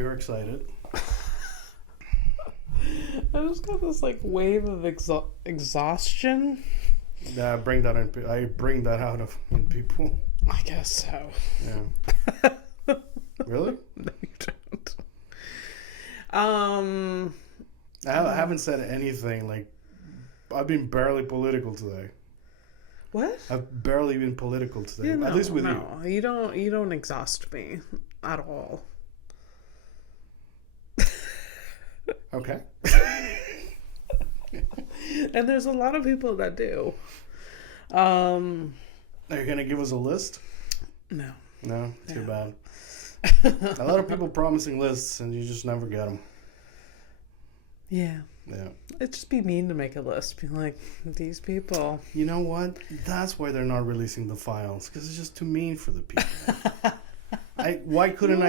you're excited. I just got this like wave of exhaustion. Yeah, I bring that out in people. I guess so. Yeah. Really? No, you don't. I haven't said anything. Like, I've been barely political today. What? I've barely been political today. Yeah, no, at least with you. You don't exhaust me at all. Okay. And there's a lot of people that do. Are you gonna give us a list? No. No? Too bad. A lot of people promising lists and you just never get them. Yeah. Yeah. It'd just be mean to make a list. Be like, these people. You know what? That's why they're not releasing the files, because it's just too mean for the people. Why couldn't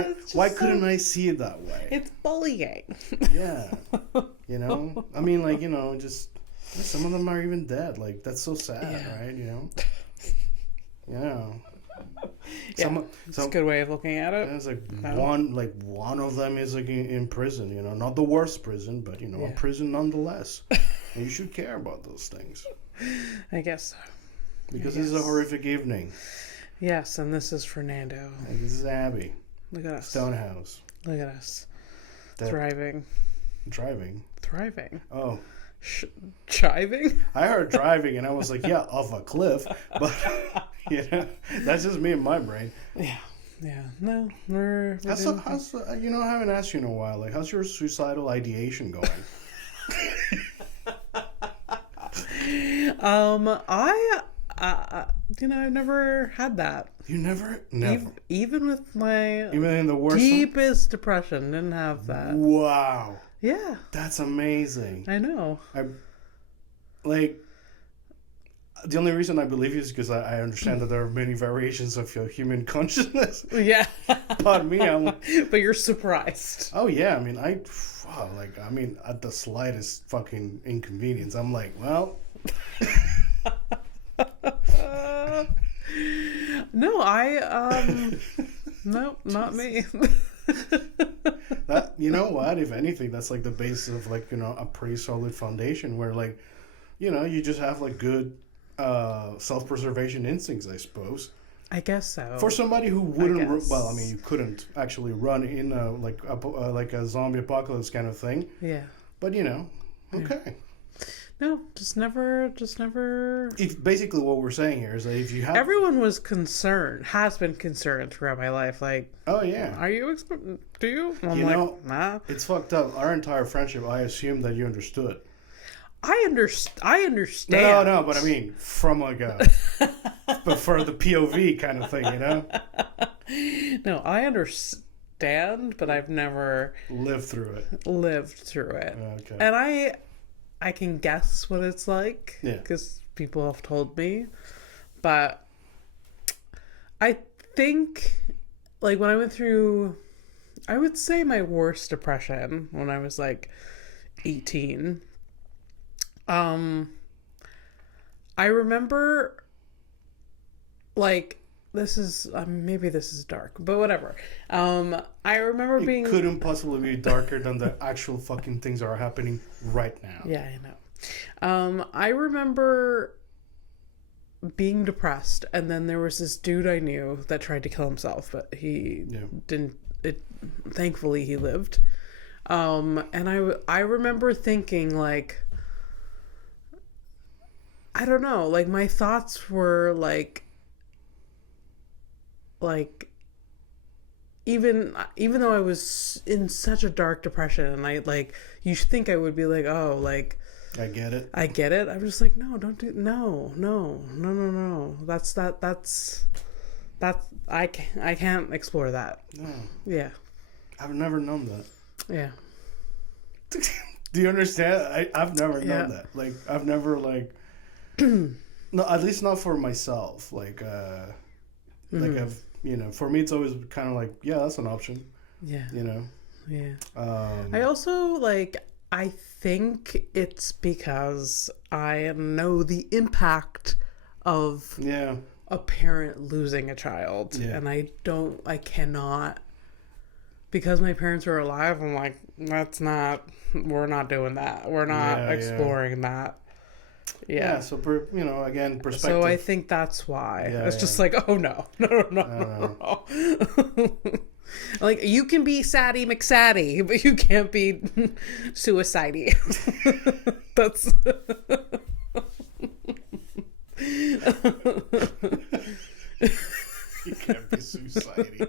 I see it that way? It's bullying. Yeah. You know? I mean, like, you know, just some of them are even dead. Like, that's so sad, right? You know? Yeah. It's a good way of looking at it. It's like one of them is like in prison, you know, not the worst prison, but you know, a prison nonetheless. And you should care about those things. I guess so. Because this is a horrific evening. Yes, and this is Fernando. And this is Abby. Look at us. Stonehouse. Look at us. Thriving. Driving? Thriving. Oh. Driving? I heard driving and I was like, yeah, off a cliff. But, you know, that's just me and my brain. Yeah. Yeah. No, we're how's you know, I haven't asked you in a while. Like, how's your suicidal ideation going? You know, I've never had that. You never? Even with my even in the worst deepest depression, didn't have that. Wow. Yeah. That's amazing. I know. The only reason I believe you is because I understand that there are many variations of your human consciousness. Yeah. But me, but you're surprised. Oh yeah, I mean, at the slightest fucking inconvenience, I'm like, well. No, no, not me. That, you know what? If anything, that's like the basis of like, you know, a pretty solid foundation where like, you know, you just have like good self-preservation instincts, I suppose. I guess so. For somebody who wouldn't, you couldn't actually run in a zombie apocalypse kind of thing. Yeah. But you know, okay. Yeah. No, just never. If basically what we're saying here is that if you have... Everyone has been concerned throughout my life. Like, oh yeah, are you? Do you? I'm you like, know, nah. It's fucked up. Our entire friendship, I assumed that you understood. I understand. No, but I mean, from like but for the POV kind of thing, you know? No, I understand, but I've never lived through it. Okay. And I can guess what it's like. Yeah. Because people have told me. But I think, like, when I went through, I would say my worst depression when I was like 18. I remember, like, this is maybe this is dark, but whatever. I remember it couldn't possibly be darker than the actual fucking things that are happening right now. Yeah, I know. I remember being depressed, and then there was this dude I knew that tried to kill himself, but he didn't. Thankfully, he lived. And I remember thinking, like, I don't know, like, my thoughts were like even though I was in such a dark depression, and I, like, you think I would be like, oh, like, I get it. I'm just like, no, don't do, no. That's I can't explore that. No. Yeah. I've never known that. Yeah. Do you understand? I've never known that. Like, I've never, like, no, at least not for myself. Like, like I've, you know, for me, it's always kind of like, yeah, that's an option. Yeah. You know? Yeah. I also, like, I think it's because I know the impact of a parent losing a child. Yeah. And I cannot because my parents are alive, I'm like, we're not doing that. We're not exploring that. Yeah. So, again, perspective. So I think that's why. It's just like, oh, no. No. Like, you can be Sadie McSaddy, but you can't be suicidey. That's... You can't be suicidey.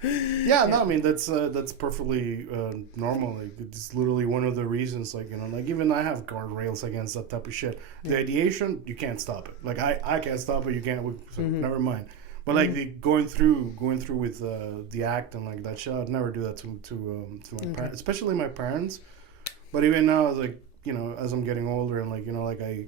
Yeah, no, I mean that's perfectly normal. Like, it's literally one of the reasons. Like, like even I have guardrails against that type of shit. The ideation, you can't stop it. Like I can't stop it. You can't. So never mind. But like the going through with the act and like that shit, I'd never do that to my parents, especially my parents. But even now, like as I'm getting older and like like I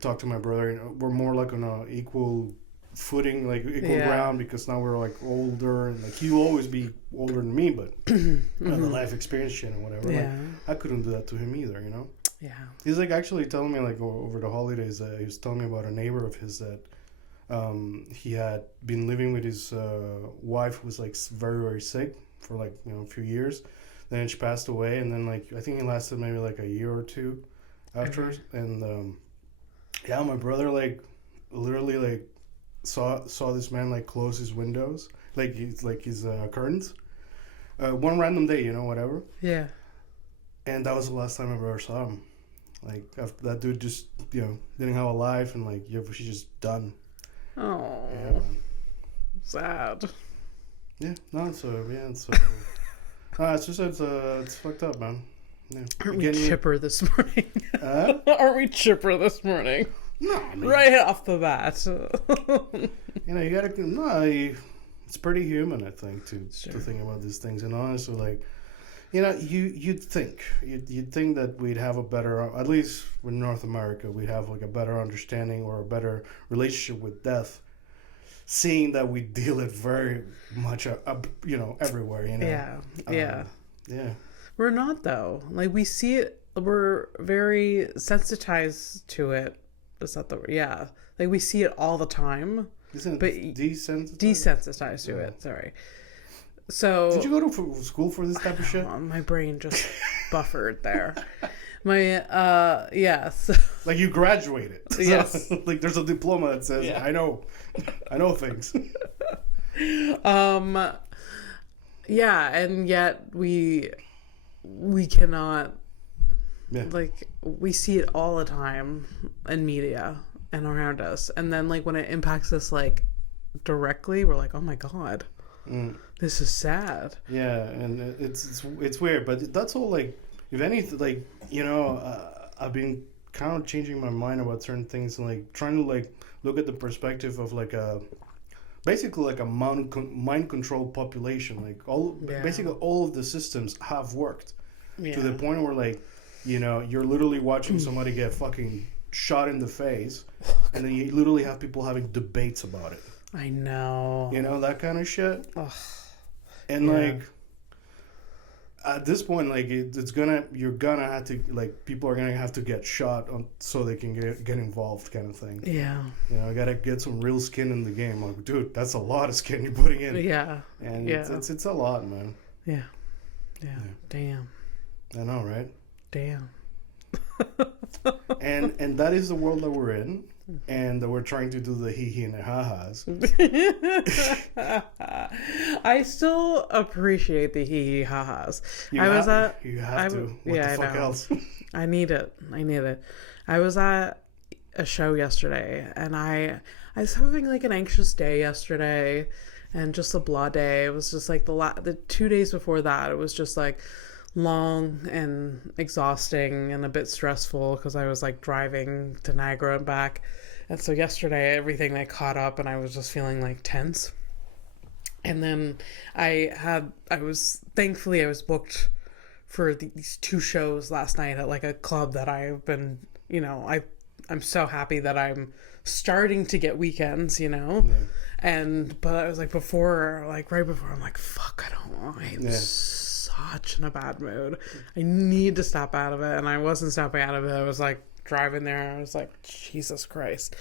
talk to my brother, and we're more like on a equal footing, like equal ground, because now we're like older and like he'll always be older than me, but the life experience shit and whatever. Like, I couldn't do that to him either, Yeah. He's like actually telling me like over the holidays, he was telling me about a neighbor of his that he had been living with his wife who was like very, very sick for like a few years. Then she passed away, and then like I think it lasted maybe like a year or two after, and my brother like literally like saw this man like close his windows, like his curtains, one random day, whatever. Yeah. And that was the last time I ever saw him. Like that dude just didn't have a life, and like she's just done. Oh. Yeah, man. Sad. Yeah. No. So yeah. So. It's just it's fucked up, man. Yeah. Aren't we chipper this morning? Aren't we chipper this morning? No, I mean, right off the bat. You gotta. No, it's pretty human, I think, to think about these things. And honestly, like, you'd think that we'd have a better, at least in North America, we'd have like a better understanding or a better relationship with death, seeing that we deal it very much, everywhere. Yeah. We're not though. Like we see it. We're very sensitized to it. Is that the word? Yeah. Like we see it all the time. Isn't it desensitized to it? Sorry. So did you go to school for this type of shit? My brain just buffered there. Yes. Like you graduated. Yes. So, like there's a diploma that says I know things. Yeah, and yet we cannot. Yeah. Like we see it all the time in media and around us, and then like when it impacts us like directly, we're like, oh my god, this is sad. Yeah, and it's weird, but that's all. Like if anything, like I've been kind of changing my mind about certain things and like trying to like look at the perspective of like basically like a mind control population. Like basically all of the systems have worked to the point where like you're literally watching somebody get fucking shot in the face, and then you literally have people having debates about it. I know. That kind of shit. Ugh. And like at this point, like you're gonna have to, like, people are gonna have to get shot so they can get involved, kind of thing. Yeah. I gotta get some real skin in the game. Like, dude, that's a lot of skin you're putting in. Yeah. And it's a lot, man. Yeah. Damn. I know, right? Damn. and that is the world that we're in, and we're trying to do the hee and the ha-has. I still appreciate the hee ha-has. You have to. What the fuck else? I need it. I was at a show yesterday, and I was having like an anxious day yesterday, and just a blah day. It was just like the 2 days before that, it was just like long and exhausting and a bit stressful because I was like driving to Niagara and back. And so yesterday everything like caught up, and I was just feeling like tense. And then I was booked for these 2 shows last night at like a club that I've been, I'm so happy that I'm starting to get weekends, Yeah. But I was like right before, I'm like, fuck, I'm such in a bad mood. I need to step out of it, and I wasn't stepping out of it. I was like driving there, I was like, Jesus Christ.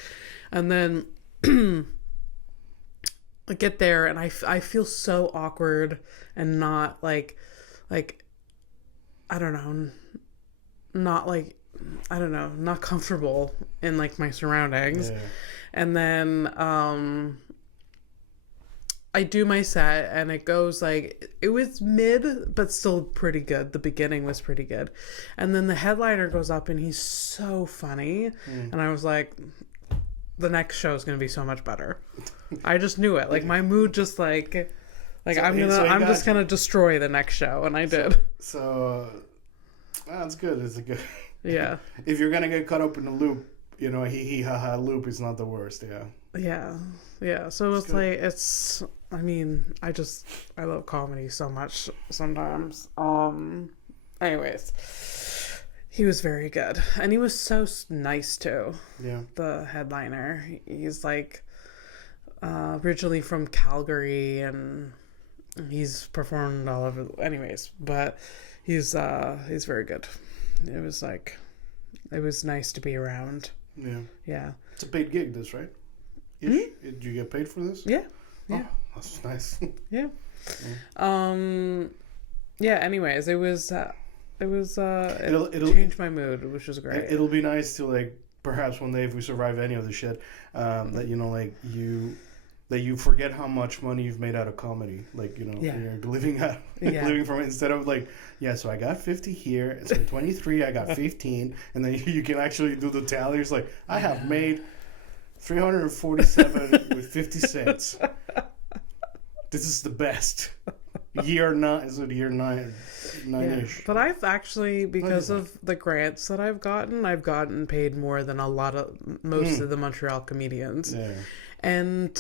And then get there and I feel so awkward and not like I don't know, not like, I don't know, not comfortable in like my surroundings. Yeah. And then I do my set and it goes like, it was mid but still pretty good. The beginning was pretty good. And then the headliner goes up and he's so funny. And I was like, the next show is going to be so much better. I just knew it. Like my mood just like I'm just going to destroy the next show, and I did. So that's good. It's a good. Yeah. If you're going to get caught up in a loop, you know, hee ha ha loop is not the worst. Yeah. Yeah. Yeah. So it's like, I mean, I love comedy so much sometimes. Anyways, he was very good. And he was so nice too. Yeah. The headliner. He's like originally from Calgary, and he's performed all over. Anyways, but he's very good. It was nice to be around. Yeah. Yeah. It's a paid gig, this, right? Did you get paid for this? Yeah. Yeah. Oh, that's nice. Yeah. Yeah. Anyways, it changed my mood, which was great. It'll be nice to, like, perhaps one day if we survive any of the shit, that, you know, like you forget how much money you've made out of comedy. Like, you know, you're living from it, instead of like, so I got 50 here, and so 23, I got 15, and then you can actually do the tallies. Like, I have made 347 with 50 cents. This is the best. Year 9, is it year 9-ish? Yeah. But I've actually, because of the grants that I've gotten paid more than most of the Montreal comedians. Yeah. And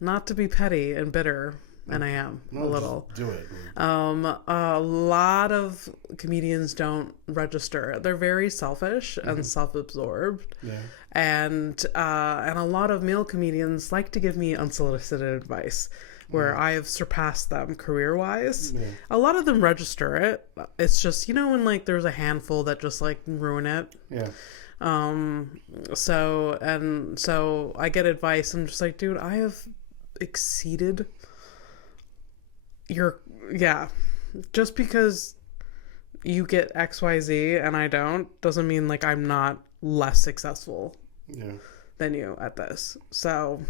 not to be petty and bitter, and I am a little. Do it. A lot of comedians don't register. They're very selfish and self-absorbed. Yeah. And a lot of male comedians like to give me unsolicited advice, where I have surpassed them career-wise. Yeah. A lot of them register it. It's just, you know, when like there's a handful that just like ruin it. Yeah. So I get advice. I'm just like, dude, I have exceeded your, just because you get XYZ and I don't, doesn't mean like I'm not less successful than you at this. So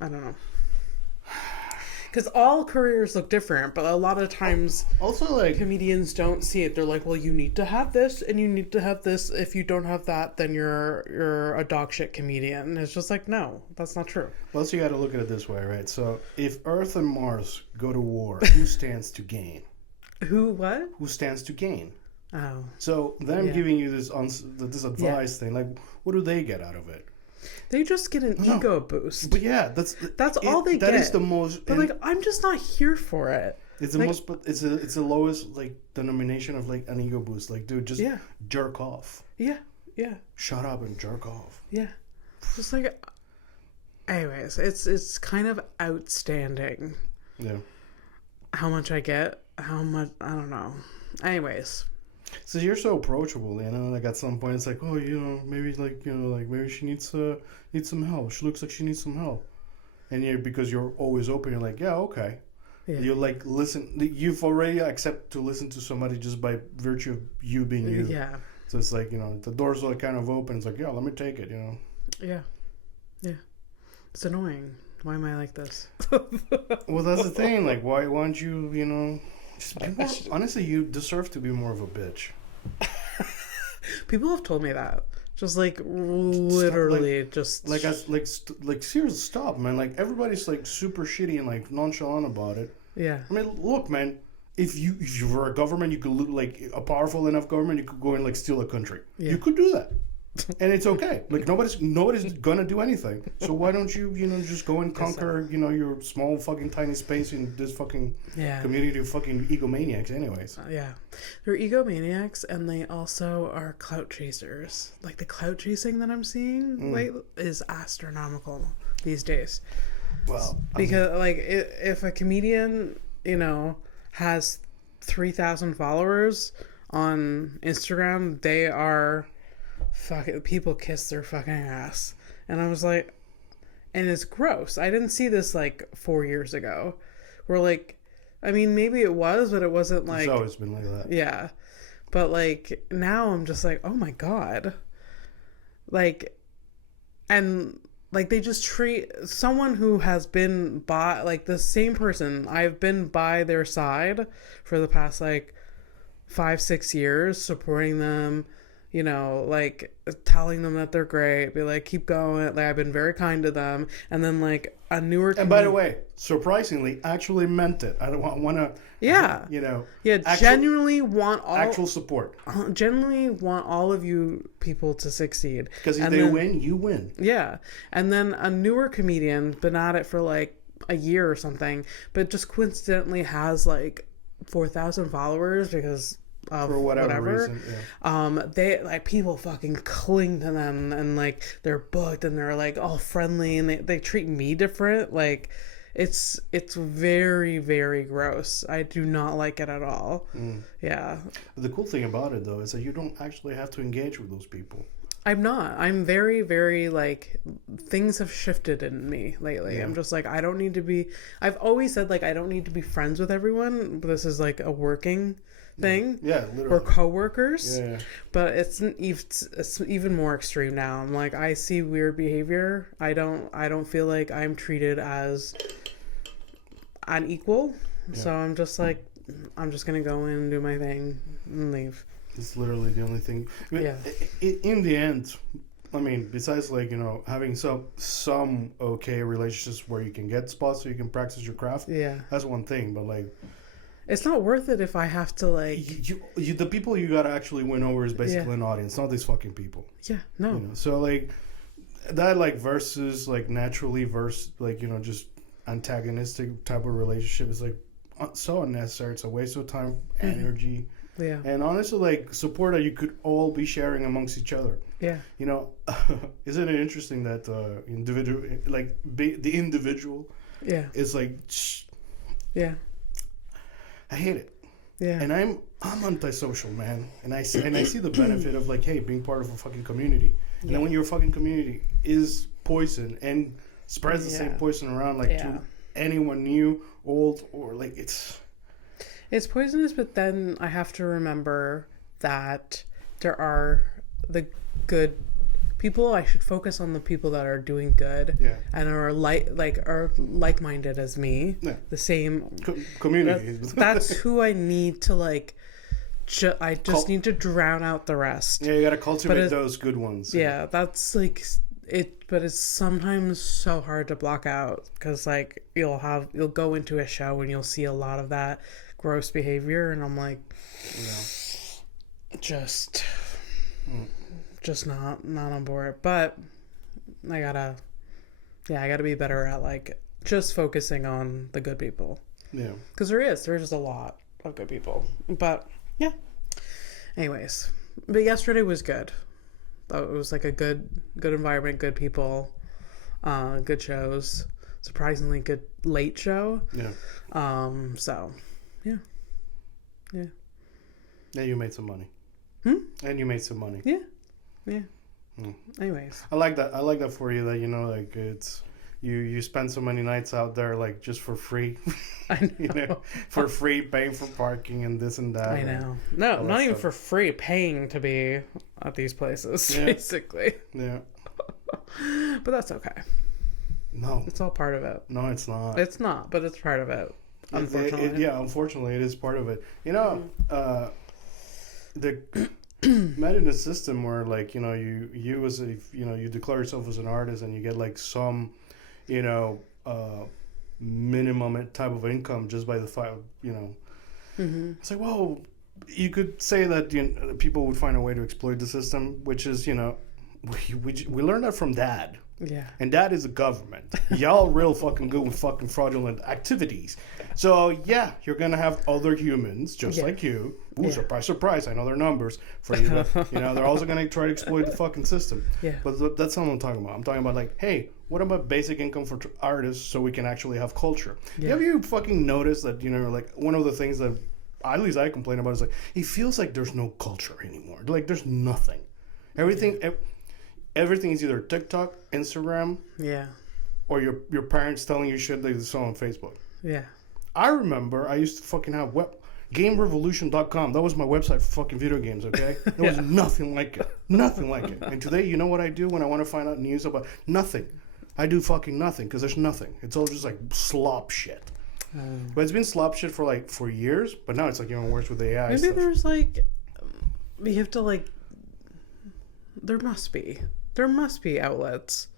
I don't know. Because all careers look different, but a lot of times also, like, comedians don't see it. They're like, well, you need to have this and you need to have this. If you don't have that, then you're a dog shit comedian. And it's just like, no, that's not true. Well, so you got to look at it this way, right? So if Earth and Mars go to war, who stands to gain? Who stands to gain? Oh. So them giving you this advice thing, like, what do they get out of it? They just get an ego boost. But that's all they get. That is the most. But like, I'm just not here for it. It's the most. But it's the lowest like denomination of like an ego boost. Like, dude, just jerk off. Yeah. Yeah. Shut up and jerk off. Yeah. Just like. Anyways, it's kind of outstanding. Yeah. How much I get? How much? I don't know. Anyways. So you're so approachable, you know. Like at some point, it's like, oh, you know, maybe like, you know, like maybe she needs some help. She looks like she needs some help, and because you're always open, you're like, yeah, okay. Yeah. You like listen. You've already accepted to listen to somebody just by virtue of you being you. Yeah. So it's like, you know, the doors are kind of open. It's like, yeah, let me take it, you know. Yeah. Yeah. It's annoying. Why am I like this? Well, that's the thing. Like, why don't you, you know? Honestly, you deserve to be more of a bitch. People have told me that. Just like literally, seriously, stop, man. Like everybody's like super shitty and like nonchalant about it. Yeah. I mean, look, man. If you were a government, you could like a powerful enough government, you could go and like steal a country. Yeah. You could do that. And it's okay. Like nobody's gonna do anything. So why don't you, you know, just go and conquer, you know, your small fucking tiny space in this fucking community of fucking egomaniacs, anyways. Yeah, they're egomaniacs, and they also are clout chasers. Like the clout chasing that I'm seeing is astronomical these days. Well, because like if a comedian, you know, has 3,000 followers on Instagram, they are. Fuck it, people kiss their fucking ass. And I was like, and it's gross. I didn't see this like 4 years ago. Where like, I mean, maybe it was, but it wasn't like... It's always been like that. Yeah. But like, now I'm just like, oh my God. Like, and like they just treat someone who has been by, like the same person, I've been by their side for the past like 5-6 years, supporting them, you know, like telling them that they're great, be like, keep going. Like, I've been very kind to them. And then like a newer... And by the way, surprisingly, actually meant it. I don't want to, yeah, you know, yeah, genuinely want all... Actual support. Genuinely want all of you people to succeed. Because if they win, you win. Yeah. And then a newer comedian, been at it for like a year or something, but just coincidentally has like 4,000 followers because... for whatever reason, yeah. They like, people fucking cling to them, and like they're booked and they're like all friendly, and they treat me different. Like it's very, very gross. I do not like it at all. Yeah. The cool thing about it though is that you don't actually have to engage with those people. I'm not. I'm very, very like, things have shifted in me lately. Yeah. I'm just like, I don't need to be... I've always said like, I don't need to be friends with everyone, but this is like a working thing. Yeah, literally. We're coworkers. Yeah. But it's even more extreme now. I'm like, I see weird behavior. I don't feel like I'm treated as unequal. Yeah. So I'm just like, I'm just gonna go in and do my thing and leave. It's literally the only thing. I mean, yeah. In the end, I mean, besides like, you know, having some okay relationships where you can get spots so you can practice your craft. Yeah. That's one thing, but like, it's not worth it if I have to like... You the people you gotta actually win over is basically an audience, not these fucking people. Yeah, no. You know? So like, that like versus like naturally versus like, you know, just antagonistic type of relationship is like so unnecessary. It's a waste of time, energy. Yeah. And honestly, like, support that you could all be sharing amongst each other. Yeah. You know, isn't it interesting that the individual is like... Yeah. I hate it. Yeah. And I'm antisocial, man. And I see the benefit of like, hey, being part of a fucking community. And then when your fucking community is poison and spreads the same poison around like to anyone new, old, or like it's poisonous, but then I have to remember that there are the good people. I should focus on the people that are doing good and are like-minded as me. Yeah. The same community. That's who I need to like. I just need to drown out the rest. Yeah, you gotta cultivate those good ones. Yeah, that's like it. But it's sometimes so hard to block out because like you'll go into a show and you'll see a lot of that gross behavior, and I'm like, just not on board. But I gotta be better at like just focusing on the good people. Yeah, because there's just a lot of good people. But yeah, anyways, but yesterday was good. It was like a good environment, good people, good shows. Surprisingly good late show. Yeah. So yeah. And you made some money. And you made some money. Yeah. Anyways, I like that for you. That, you know, like it's you spend so many nights out there like just for free. I know. You know, for free, paying for parking and this and that. I know. No, not even for free, paying to be at these places, basically. Yeah. But that's okay. No. It's all part of it. No, it's not. It's not, but it's part of it. Unfortunately. Unfortunately, it is part of it. You know, the met in a system where, like, you know, you as a, you know, you declare yourself as an artist and you get like some, you know, minimum type of income just by the fact, you know, it's like, well, you could say that, you know, people would find a way to exploit the system, which is, you know, we learned that from Dad. Yeah. And Dad is the government. Y'all real fucking good with fucking fraudulent activities. So, yeah, you're going to have other humans just like you. Ooh, surprise, surprise. I know their numbers for you. But, you know, they're also going to try to exploit the fucking system. Yeah. But that's not what I'm talking about. I'm talking about, like, hey, what about basic income for artists so we can actually have culture? Yeah. Have you fucking noticed that, you know, like, one of the things that at least I complain about is, like, it feels like there's no culture anymore. Like, there's nothing. Everything is either TikTok, Instagram, or your parents telling you shit they saw on Facebook. Yeah. I remember I used to fucking have GameRevolution.com. That was my website for fucking video games, okay? There was nothing like it. Nothing like it. And today, you know what I do when I want to find out news about... Nothing. I do fucking nothing, because there's nothing. It's all just like slop shit. But it's been slop shit for years, but now it's like even worse with AI maybe stuff. There's like... We have to like... There must be outlets.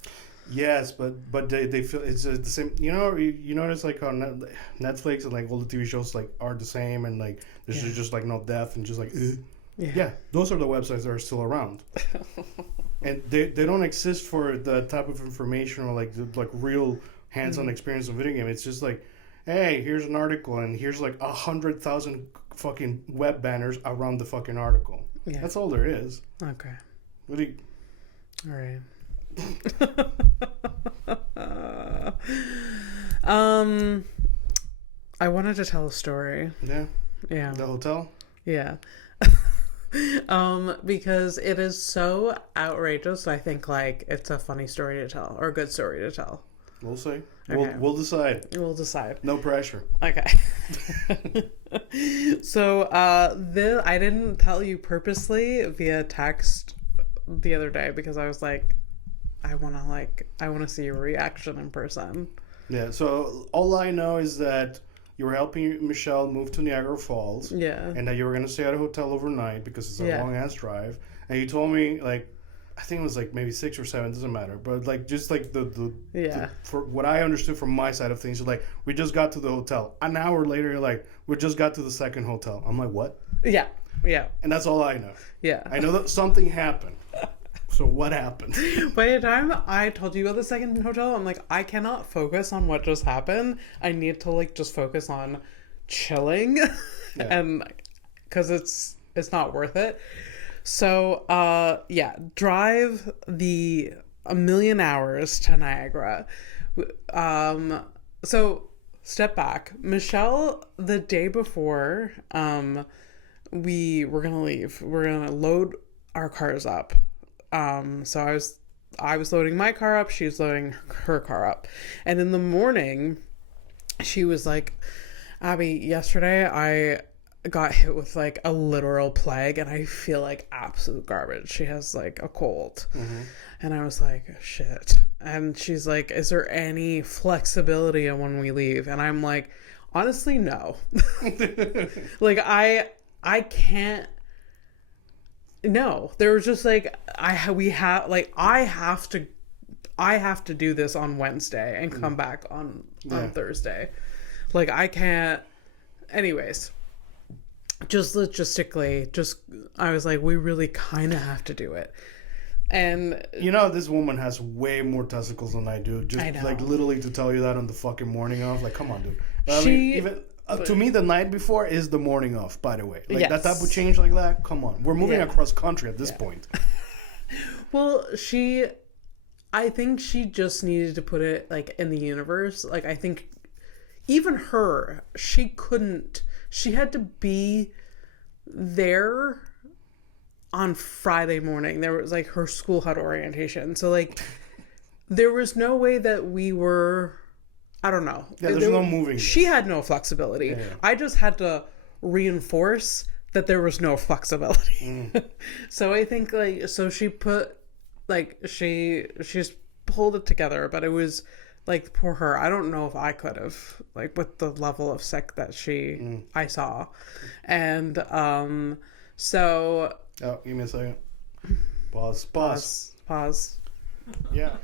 Yes, but they feel it's the same. You know, you notice like on Netflix and like all the TV shows like are the same, and like there's just like no depth and just like yeah, those are the websites that are still around, and they don't exist for the type of information or like real hands-on experience of video game. It's just like, hey, here's an article and here's like 100,000 fucking web banners around the fucking article. Yeah, that's all there is. Okay. What do you? All right. I wanted to tell a story. Yeah. The hotel? Yeah. Because it is so outrageous. I think like it's a funny story to tell or a good story to tell. We'll see. Okay. We'll decide. We'll decide. No pressure. Okay. So I didn't tell you purposely via text the other day because I was like, I want to see your reaction in person. Yeah, so all I know is that you were helping Michelle move to Niagara Falls. Yeah. And that you were going to stay at a hotel overnight because it's a long-ass drive. And you told me, like, I think it was like maybe 6 or 7, doesn't matter. But like just like the for what I understood from my side of things, you're like, we just got to the hotel. An hour later, you're like, we just got to the second hotel. I'm like, what? Yeah. Yeah. And that's all I know. Yeah. I know that something happened. So what happened? By the time I told you about the second hotel, I'm like, I cannot focus on what just happened. I need to like just focus on chilling, and because it's not worth it. So drive a million hours to Niagara. So step back, Michelle. The day before, we were gonna leave. We're gonna load our cars up. So I was loading my car up, she was loading her car up. And in the morning, she was like, Abby, yesterday I got hit with like a literal plague and I feel like absolute garbage. She has like a cold. Mm-hmm. And I was like, shit. And she's like, is there any flexibility on when we leave? And I'm like, honestly, no. Like I can't. No, there was just like I have to do this on Wednesday and come back on Thursday. Like I can't. Anyways, just logistically, I was like, we really kind of have to do it. And you know, this woman has way more testicles than I do. Just like literally to tell you that on the fucking morning of, like, come on, dude. To me, the night before is the morning of, by the way. Like, that type of change like that, come on. We're moving across country at this point. Well, I think she just needed to put it, like, in the universe. Like, I think even her, she had to be there on Friday morning. There was, like, her school had orientation. So, like, there was no way that we were... I don't know. Yeah, there's no moving. She had no flexibility. Yeah. I just had to reinforce that there was no flexibility. So I think she put she's pulled it together, but it was like poor her. I don't know if I could have, like, with the level of sick that I saw. And so give me a second. Pause. Yeah.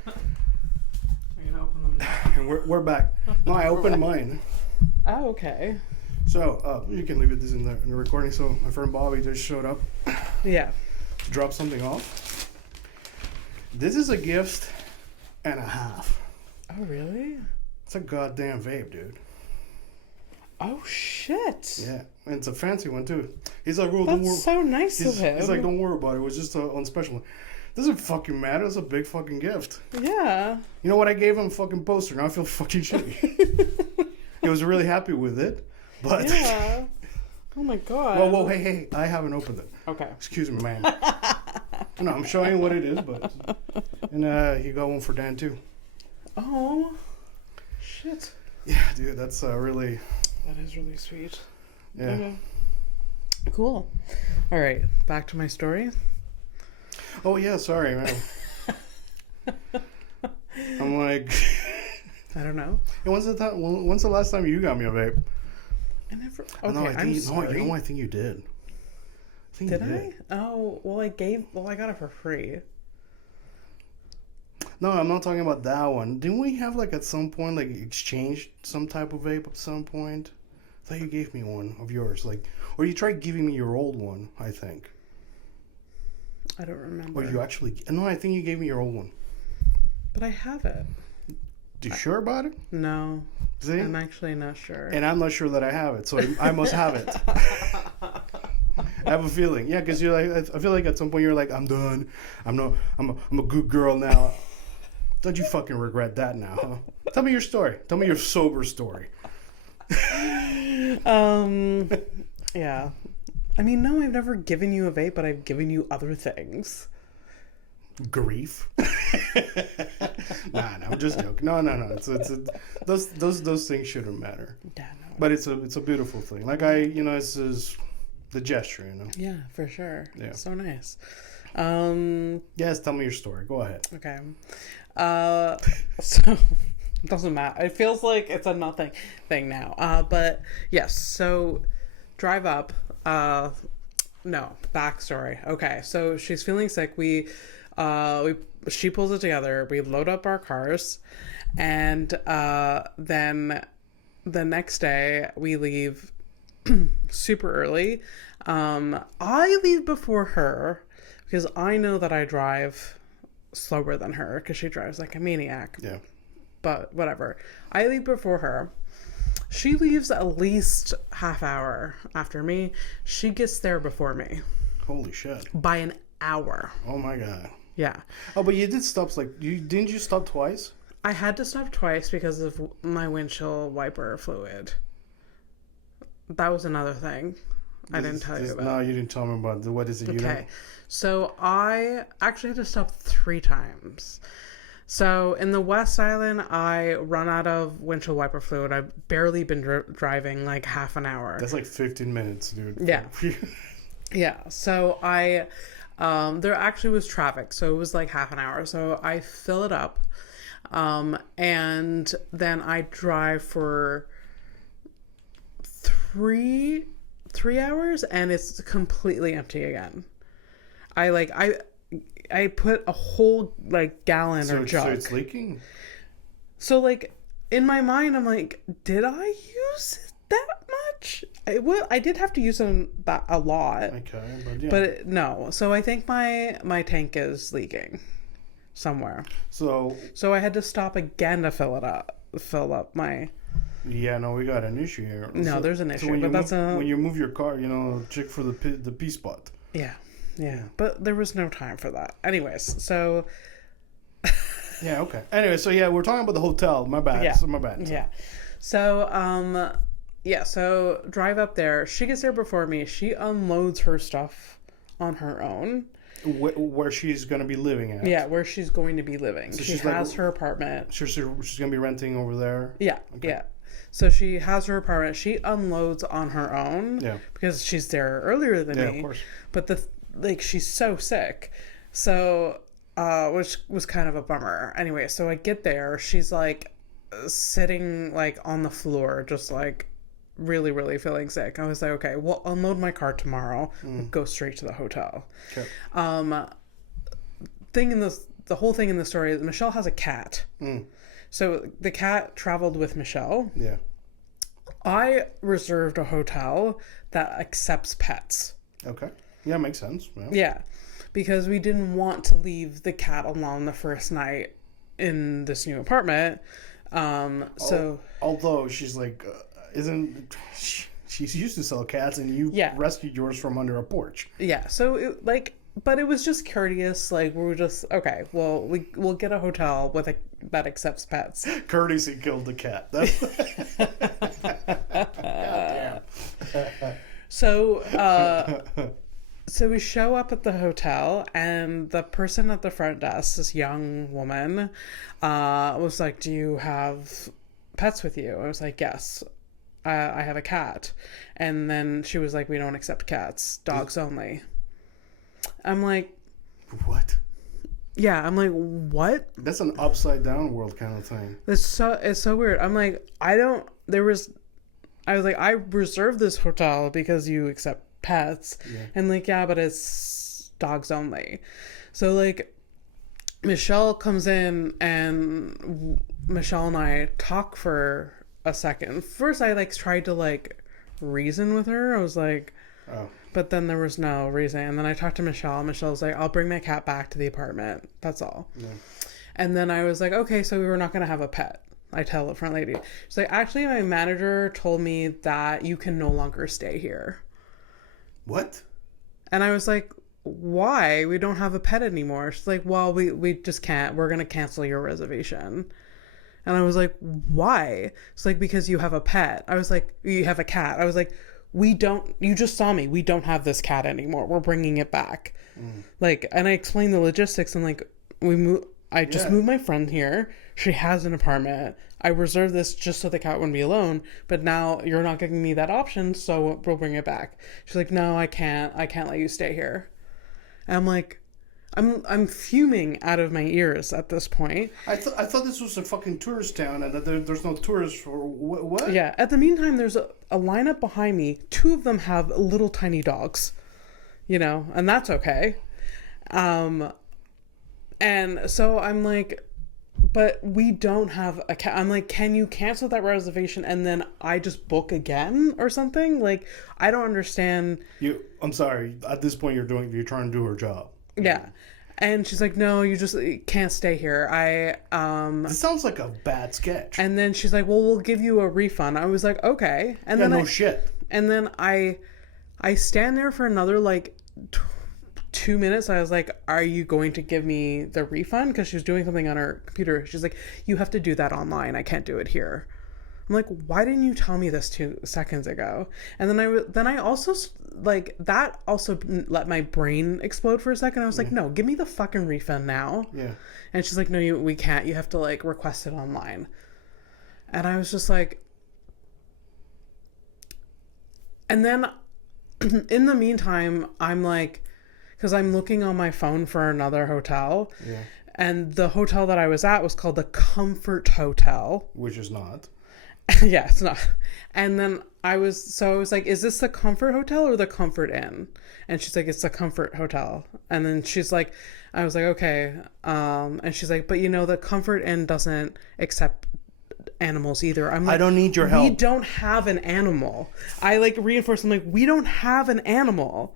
Open them now. And we're back. No, I opened mine. Oh, okay. So you can leave this in the recording. So my friend Bobby just showed up. Yeah. To drop something off. This is a gift and a half. Oh, really? It's a goddamn vape, dude. Oh, shit. Yeah, and it's a fancy one too. He's like, "Oh, don't worry." That's so nice of him. He's like, "Don't worry about it. It was just on special one." Doesn't fucking matter. It's a big fucking gift. Yeah. You know what? I gave him a fucking poster. Now I feel fucking shitty. He was really happy with it, but... Yeah. Oh my god. Whoa, hey. I haven't opened it. Okay. Excuse me, man. No, I'm showing you what it is, but... And you got one for Dan, too. Oh, shit. Yeah, dude, that's really... That is really sweet. Yeah. Okay. Cool. All right, back to my story. Oh, yeah, sorry, man. I'm like... I don't know. When's the last time you got me a vape? I never... Okay, I'm sorry. No, I think you did. Did I? Oh, well, I got it for free. No, I'm not talking about that one. Didn't we have, like, at some point, like, exchanged some type of vape at some point? I thought you gave me one of yours. Like, or you tried giving me your old one, I think. I don't remember. Or you actually... No, I think you gave me your old one. But I have it. You sure about it? No. See? I'm actually not sure. And I'm not sure that I have it, so I must have it. I have a feeling. Yeah, because you're like... I feel like at some point you're like, I'm done. I'm a good girl now. Don't you fucking regret that now, huh? Tell me your story. Tell me your sober story. Yeah. I mean, no, I've never given you a vape, but I've given you other things. Grief. Nah, I'm just joking. No. It's those things shouldn't matter. Yeah, no. But it's a beautiful thing. Like it's the gesture, Yeah, for sure. Yeah. So nice. Yes, tell me your story. Go ahead. Okay. So it doesn't matter. It feels like it's a nothing thing now. But yes. So drive up. No, backstory. Okay, so she's feeling sick. She pulls it together. We load up our cars, and then the next day we leave super early. I leave before her because I know that I drive slower than her because she drives like a maniac. Yeah. But whatever. I leave before her. She leaves at least half hour after me. She gets there before me. Holy shit. By an hour. Oh my god. Yeah. Oh, but you did stop, didn't you stop twice? I had to stop twice because of my windshield wiper fluid. That was another thing I didn't tell you about. No, you didn't tell me about what is it you Okay. So I actually had to stop 3 times. So in the West Island, I run out of windshield wiper fluid. I've barely been driving like half an hour. That's like 15 minutes, dude. Yeah. Yeah. So there actually was traffic. So it was like half an hour. So I fill it up. And then I drive for 3 hours and it's completely empty again. I put a whole gallon or jug. So it's leaking? So in my mind, I'm like, did I use it that much? I did have to use them a lot. Okay, but yeah. But no. So I think my tank is leaking somewhere. So I had to stop again to fill up my... Yeah, no, we got an issue here. No, there's an issue. So when you move your car, check for the P spot. Yeah, but there was no time for that. Anyways, so... Yeah, okay. Anyway, so yeah, we're talking about the hotel. My bad. Yeah. So my bad. Yeah. So, so drive up there. She gets there before me. She unloads her stuff on her own. Where she's going to be living at. Yeah, where she's going to be living. So she has her apartment. She's going to be renting over there? Yeah, okay. Yeah. So she has her apartment. She unloads on her own. Yeah. Because she's there earlier than me. Yeah, of course. But she's so sick. So, which was kind of a bummer. Anyway, so I get there. She's sitting on the floor, just really, really feeling sick. I was like, okay, well, unload my car tomorrow. We'll go straight to the hotel. Okay. The whole thing in the story is Michelle has a cat. So the cat traveled with Michelle. Yeah. I reserved a hotel that accepts pets. Okay. Yeah, makes sense. Yeah. Because we didn't want to leave the cat alone the first night in this new apartment. Although she's she's used to sell cats and you rescued yours from under a porch. Yeah. So but it was just courteous. We were just, okay, well, we'll get a hotel that accepts pets. Courtesy killed the cat. So we show up at the hotel, and the person at the front desk, this young woman, was like, "Do you have pets with you?" I was like, "Yes, I have a cat." And then she was like, "We don't accept cats, dogs only." I'm like, "What?" Yeah, I'm like, "What?" That's an upside down world kind of thing. It's so weird. I'm like, I was like, I reserved this hotel because you accept pets. Yeah. And like, yeah, but it's dogs only. So like, Michelle comes in, and Michelle and I talk for a second. First, I like tried to like reason with her. I was like, oh. But then there was no reason. And then I talked to Michelle. Michelle's like, "I'll bring my cat back to the apartment. That's all." Yeah. And then I was like, "Okay, so we were not going to have a pet." I tell the front lady. She's like, "Actually, my manager told me that you can no longer stay here." What? And I was like, "Why? We don't have a pet anymore." She's like, "Well, we just can't. We're going to cancel your reservation." And I was like, "Why?" It's like, "Because you have a pet." I was like, "You have a cat." I was like, you just saw me. We don't have this cat anymore. We're bringing it back. Like, and I explained the logistics, and like, I just moved my friend here. She has an apartment. I reserved this just so the cat wouldn't be alone. But now you're not giving me that option, so we'll bring it back. She's like, "No, I can't let you stay here." And I'm like, I'm fuming out of my ears at this point. I thought this was a fucking tourist town, and that there's no tourists for what? Yeah. At the meantime, there's a lineup behind me. 2 of them have little tiny dogs, and that's okay. And so I'm like, "But we don't have a cat." I'm like, "Can you cancel that reservation and then I just book again or something?" Like, I don't understand. I'm sorry. At this point, you're trying to do her job. Yeah. And she's like, "No, you just can't stay here." This sounds like a bad sketch. And then she's like, "Well, we'll give you a refund." I was like, "Okay." And then no shit. And then I stand there for another like 2 minutes. I was like, "Are you going to give me the refund?" Because she was doing something on her computer. She's like, "You have to do that online. I can't do it here." I'm like, "Why didn't you tell me this 2 seconds ago?" And then I also like that also let my brain explode for a second. I was like, "No, give me the fucking refund now." Yeah. And she's like, "No, we can't. You have to like request it online." And I was just like, and then in the meantime, I'm like, because I'm looking on my phone for another hotel. Yeah. And the hotel that I was at was called the Comfort Hotel. Which is not. Yeah, it's not. And then I was like, "Is this the Comfort Hotel or the Comfort Inn?" And she's like, "It's the Comfort Hotel." And then she's like, I was like, "Okay." And she's like, "But the Comfort Inn doesn't accept animals either." I'm like, "I don't need your help. We don't have an animal." I like reinforced, I'm like, "We don't have an animal.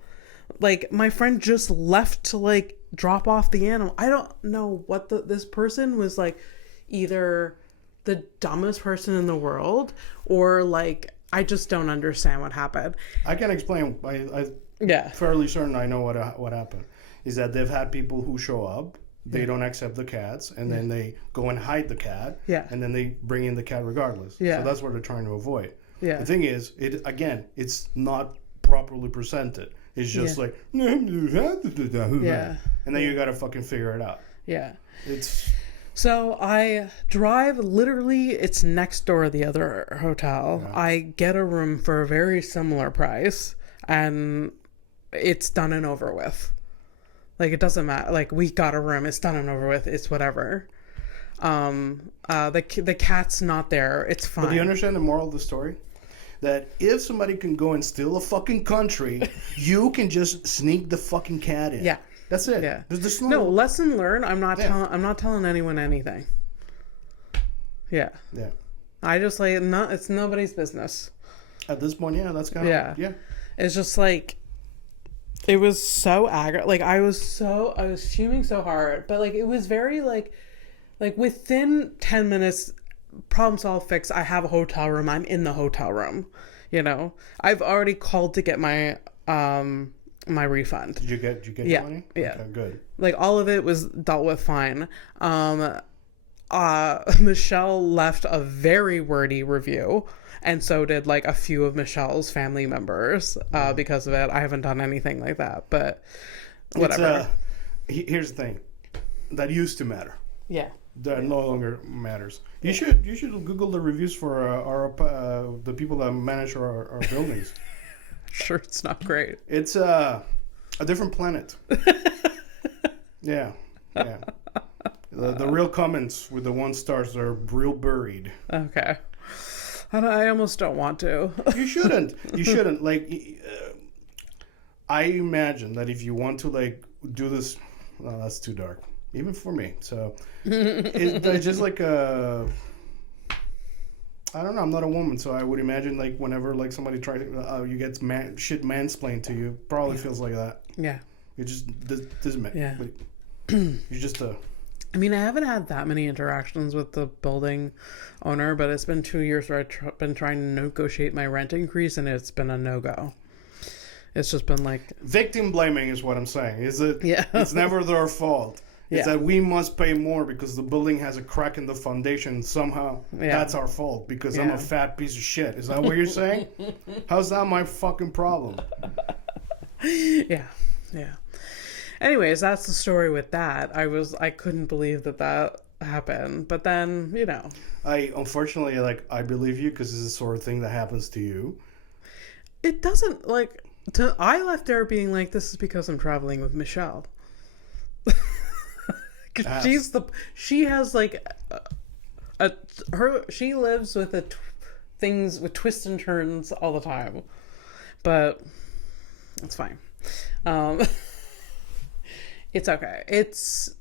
Like, my friend just left to like drop off the animal." I don't know what this person was like, either the dumbest person in the world, or like, I just don't understand what happened. I can explain. I'm fairly certain I know what happened. Is that they've had people who show up, they don't accept the cats, and then they go and hide the cat, and then they bring in the cat regardless. So that's what they're trying to avoid. The thing is, it's not properly presented. It's just like, and then you gotta fucking figure it out. So I drive, literally, it's next door to the other hotel. Yeah. I get a room for a very similar price, and it's done and over with. Like, it doesn't matter. Like, we got a room, it's done and over with, it's whatever. The cat's not there, it's fine. But do you understand the moral of the story? That if somebody can go and steal a fucking country, you can just sneak the fucking cat in. Yeah. That's it. Yeah. There's no lesson learned. I'm not telling anyone anything. Yeah. Yeah. I just like, it's nobody's business. At this point, yeah, that's kind of yeah. It's just like, it was so like I was fuming so hard, but like it was very like within 10 minutes, problem solved, fixed. I have a hotel room. I'm in the hotel room. I've already called to get my my refund. Did you get your money? Yeah. Okay, good. Like, all of it was dealt with fine. Michelle left a very wordy review, and so did like a few of Michelle's family members because of it. I haven't done anything like that, but whatever. Here's the thing. That used to matter. Yeah. That no longer matters. You should Google the reviews for the people that manage our buildings. Sure, it's not great. It's a different planet. Yeah. The real comments with the 1 stars are real buried. Okay. I almost don't want to. You shouldn't. Like, I imagine that if you want to like do this, well, that's too dark, even for me. So it's just like I don't know. I'm not a woman, so I would imagine like whenever like somebody tries, you get shit mansplained to you. Probably feels like that. Yeah. You just this man. Yeah. You're just I mean, I haven't had that many interactions with the building owner, but it's been 2 years where I've been trying to negotiate my rent increase, and it's been a no-go. It's just been like... Victim blaming is what I'm saying. Is it? Yeah. It's never their fault. It's that we must pay more because the building has a crack in the foundation. Somehow that's our fault because I'm a fat piece of shit. Is that what you're saying? How's that my fucking problem? Yeah. Anyways, that's the story with that. I couldn't believe that happened. But then, you know. Unfortunately, I believe you because this is the sort of thing that happens to you. It doesn't, I left there being like, this is because I'm traveling with Michelle. She has she lives with things with twists and turns all the time. But it's fine. It's okay. It's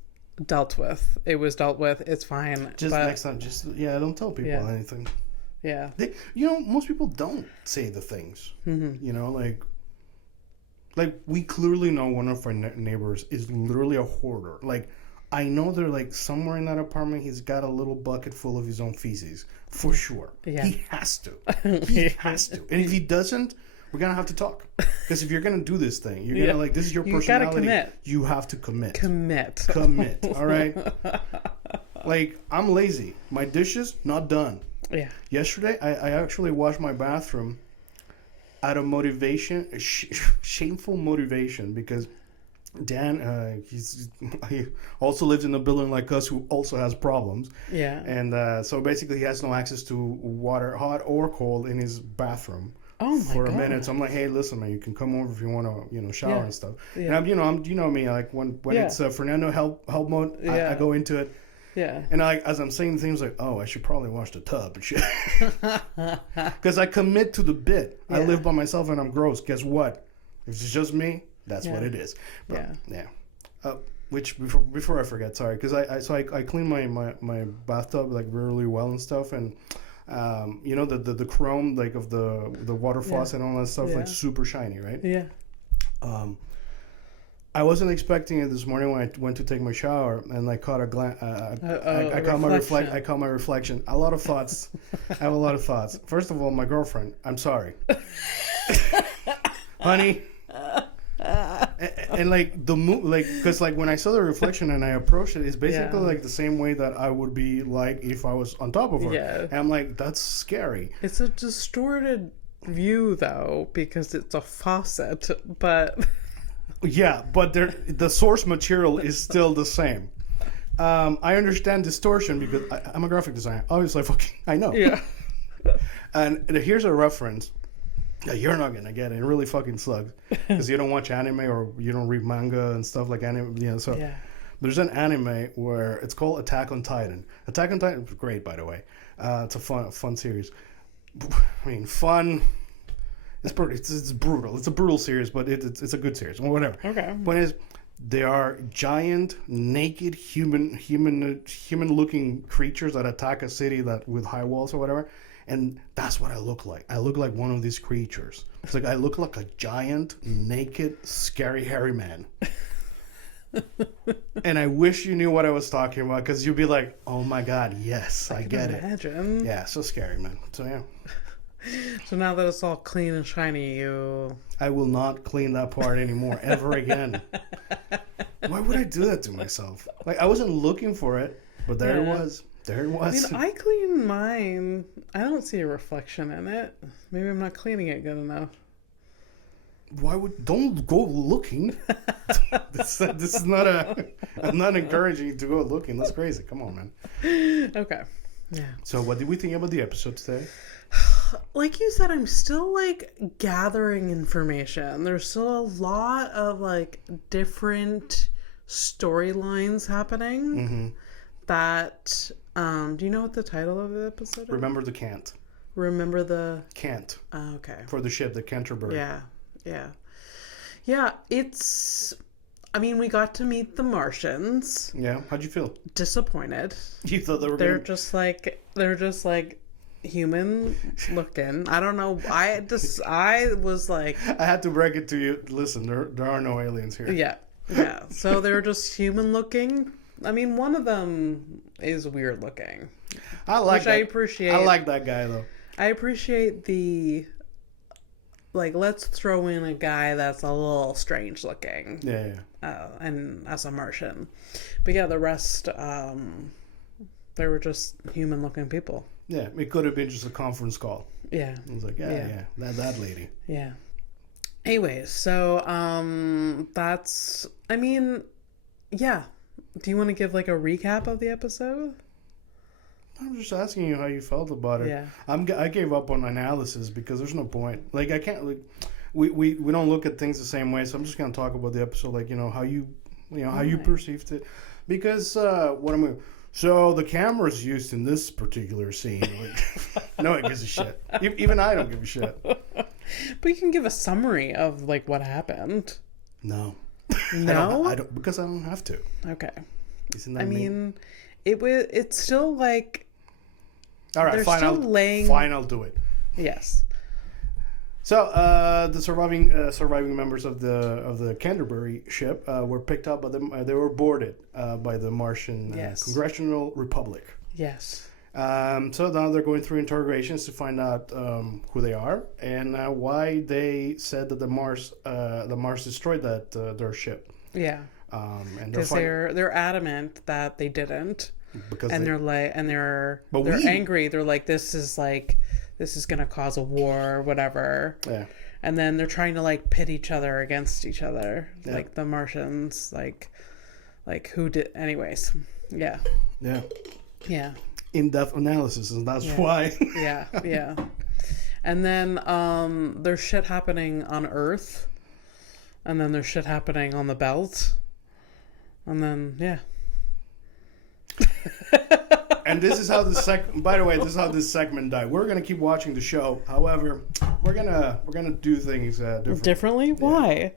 dealt with. It was dealt with. It's fine. Next time, don't tell people anything. Yeah. Most people don't say the things. Mm-hmm. Like we clearly know one of our neighbors is literally a hoarder. Like, I know they're somewhere in that apartment, he's got a little bucket full of his own feces. For sure. Yeah. He has to. He has to. And if he doesn't, we're going to have to talk. Because if you're going to do this thing, you're going to, this is your personality. You gotta commit. You have to commit. Commit. All right? I'm lazy. My dishes, not done. Yeah. Yesterday, I actually washed my bathroom out of motivation, shameful motivation, because Dan, he also lives in a building like us who also has problems. Yeah. And so basically he has no access to water, hot or cold, in his bathroom. Oh my for God. A minute. So I'm like, hey, listen, man, you can come over if you want to, shower and stuff. Yeah. And you know me, like when it's Fernando help mode, I go into it. Yeah. And as I'm saying things like, oh, I should probably wash the tub and shit. Because I commit to the bit. I live by myself and I'm gross. Guess what? If it's just me, that's what it is. But, which before I forget, sorry, because I clean my bathtub really well and stuff, and the chrome of the water faucet and all that stuff super shiny, right? Yeah. I wasn't expecting it this morning when I went to take my shower, and I caught I caught my reflection. A lot of thoughts. I have a lot of thoughts. First of all, my girlfriend. I'm sorry, honey. And because when I saw the reflection and I approached it, it's basically the same way that I would be if I was on top of her. Yeah. And I'm like, that's scary. It's a distorted view though, because it's a faucet, but. Yeah, but the source material is still the same. I understand distortion because I'm a graphic designer. Obviously, I know. Yeah. And here's a reference that you're not gonna get. It really fucking sucks because you don't watch anime or you don't read manga and stuff like anime. So there's an anime where it's called Attack on Titan. Attack on Titan is great, by the way. It's a fun series. I mean, fun. It's brutal. It's a brutal series, but it's a good series. Well, whatever. Okay. Point is, they are giant, naked, human-looking creatures that attack a city with high walls or whatever, and that's what I look like. I look like one of these creatures. It's like I look like a giant, naked, scary, hairy man. And I wish you knew what I was talking about, because you'd be like, "Oh my God, yes, I get it." Imagine. Yeah, so scary, man. So yeah. So now that it's all clean and shiny, I will not clean that part anymore, ever again. Why would I do that to myself? I wasn't looking for it, but there it was. there it was. I mean, I clean mine. I don't see a reflection in it. Maybe I'm not cleaning it good enough. Don't go looking. this is not I'm not encouraging you to go looking. That's crazy. Come on, man. Okay. Yeah. So what did we think about the episode today? Like you said, I'm still like gathering information. There's still a lot of like different storylines happening that do you know what the title of the episode is? Remember the Cant. Remember the Cant. Oh, okay. For the ship, the Canterbury. Yeah, it's I mean, we got to meet the Martians. Yeah, how'd you feel? Disappointed. You thought they were they're just like human looking. I don't know. I was like, I had to break it to you. Listen, there are no aliens here. Yeah. So they're just human looking. I mean, one of them is weird looking. I appreciate. I like that guy though. I appreciate the like. Let's throw in a guy that's a little strange looking. Yeah. And as a Martian, but yeah, the rest, they were just human looking people. Yeah, it could have been just a conference call. Yeah. I was like, yeah, that lady. Yeah. Anyways, so that's. I mean, yeah. Do you want to give like a recap of the episode? I'm just asking you how you felt about it. Yeah. I gave up on analysis because there's no point. Like I can't. Like, we don't look at things the same way. So I'm just gonna talk about the episode, like how you perceived it, because So the camera's used in this particular scene. Like, no one gives a shit. Even I don't give a shit. But you can give a summary of like what happened. No. No? I don't because I don't have to. Okay. Isn't that mean? It's still like. All right, fine. I'll do it. Yes. So the surviving members of the Canterbury ship were picked up, but they were boarded by the Martian Congressional Republic. Yes. So now they're going through interrogations to find out who they are and why they said that the Mars destroyed their ship. Yeah. And because they're adamant that they didn't. Because they're angry. They're like, this is gonna cause a war or whatever. Yeah. And then they're trying to like pit each other against each other, like the Martians, like who did. Anyways, yeah. Yeah. Yeah. In-depth analysis, and that's why. Yeah. And then there's shit happening on Earth, and then there's shit happening on the belt, and then And this is how by the way, this is how this segment died. We're gonna keep watching the show. However, we're gonna do things differently. Why?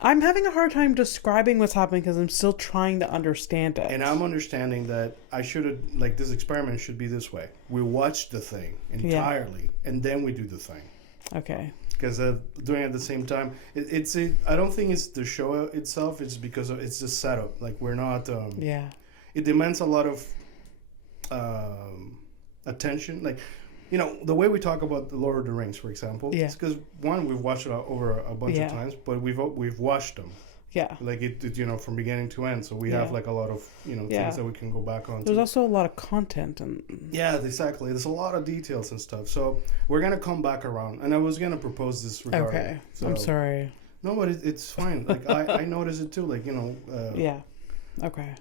I'm having a hard time describing what's happening because I'm still trying to understand it. And I'm understanding that this experiment should be this way. We watch the thing entirely, and then we do the thing. Okay. Because doing it at the same time, I don't think it's the show itself. It's because it's the setup. Like we're not. It demands a lot of attention. Like, the way we talk about the Lord of the Rings, for example. Yeah. It's because we've watched it over a bunch of times, but we've watched them. Yeah. Like it from beginning to end. So we have like a lot of things that we can go back on. There's also a lot of content and. Yeah, exactly. There's a lot of details and stuff. So we're gonna come back around, and I was gonna propose this regarding. Okay. So, I'm sorry. No, but it's fine. Like I notice it too. Like yeah. Okay.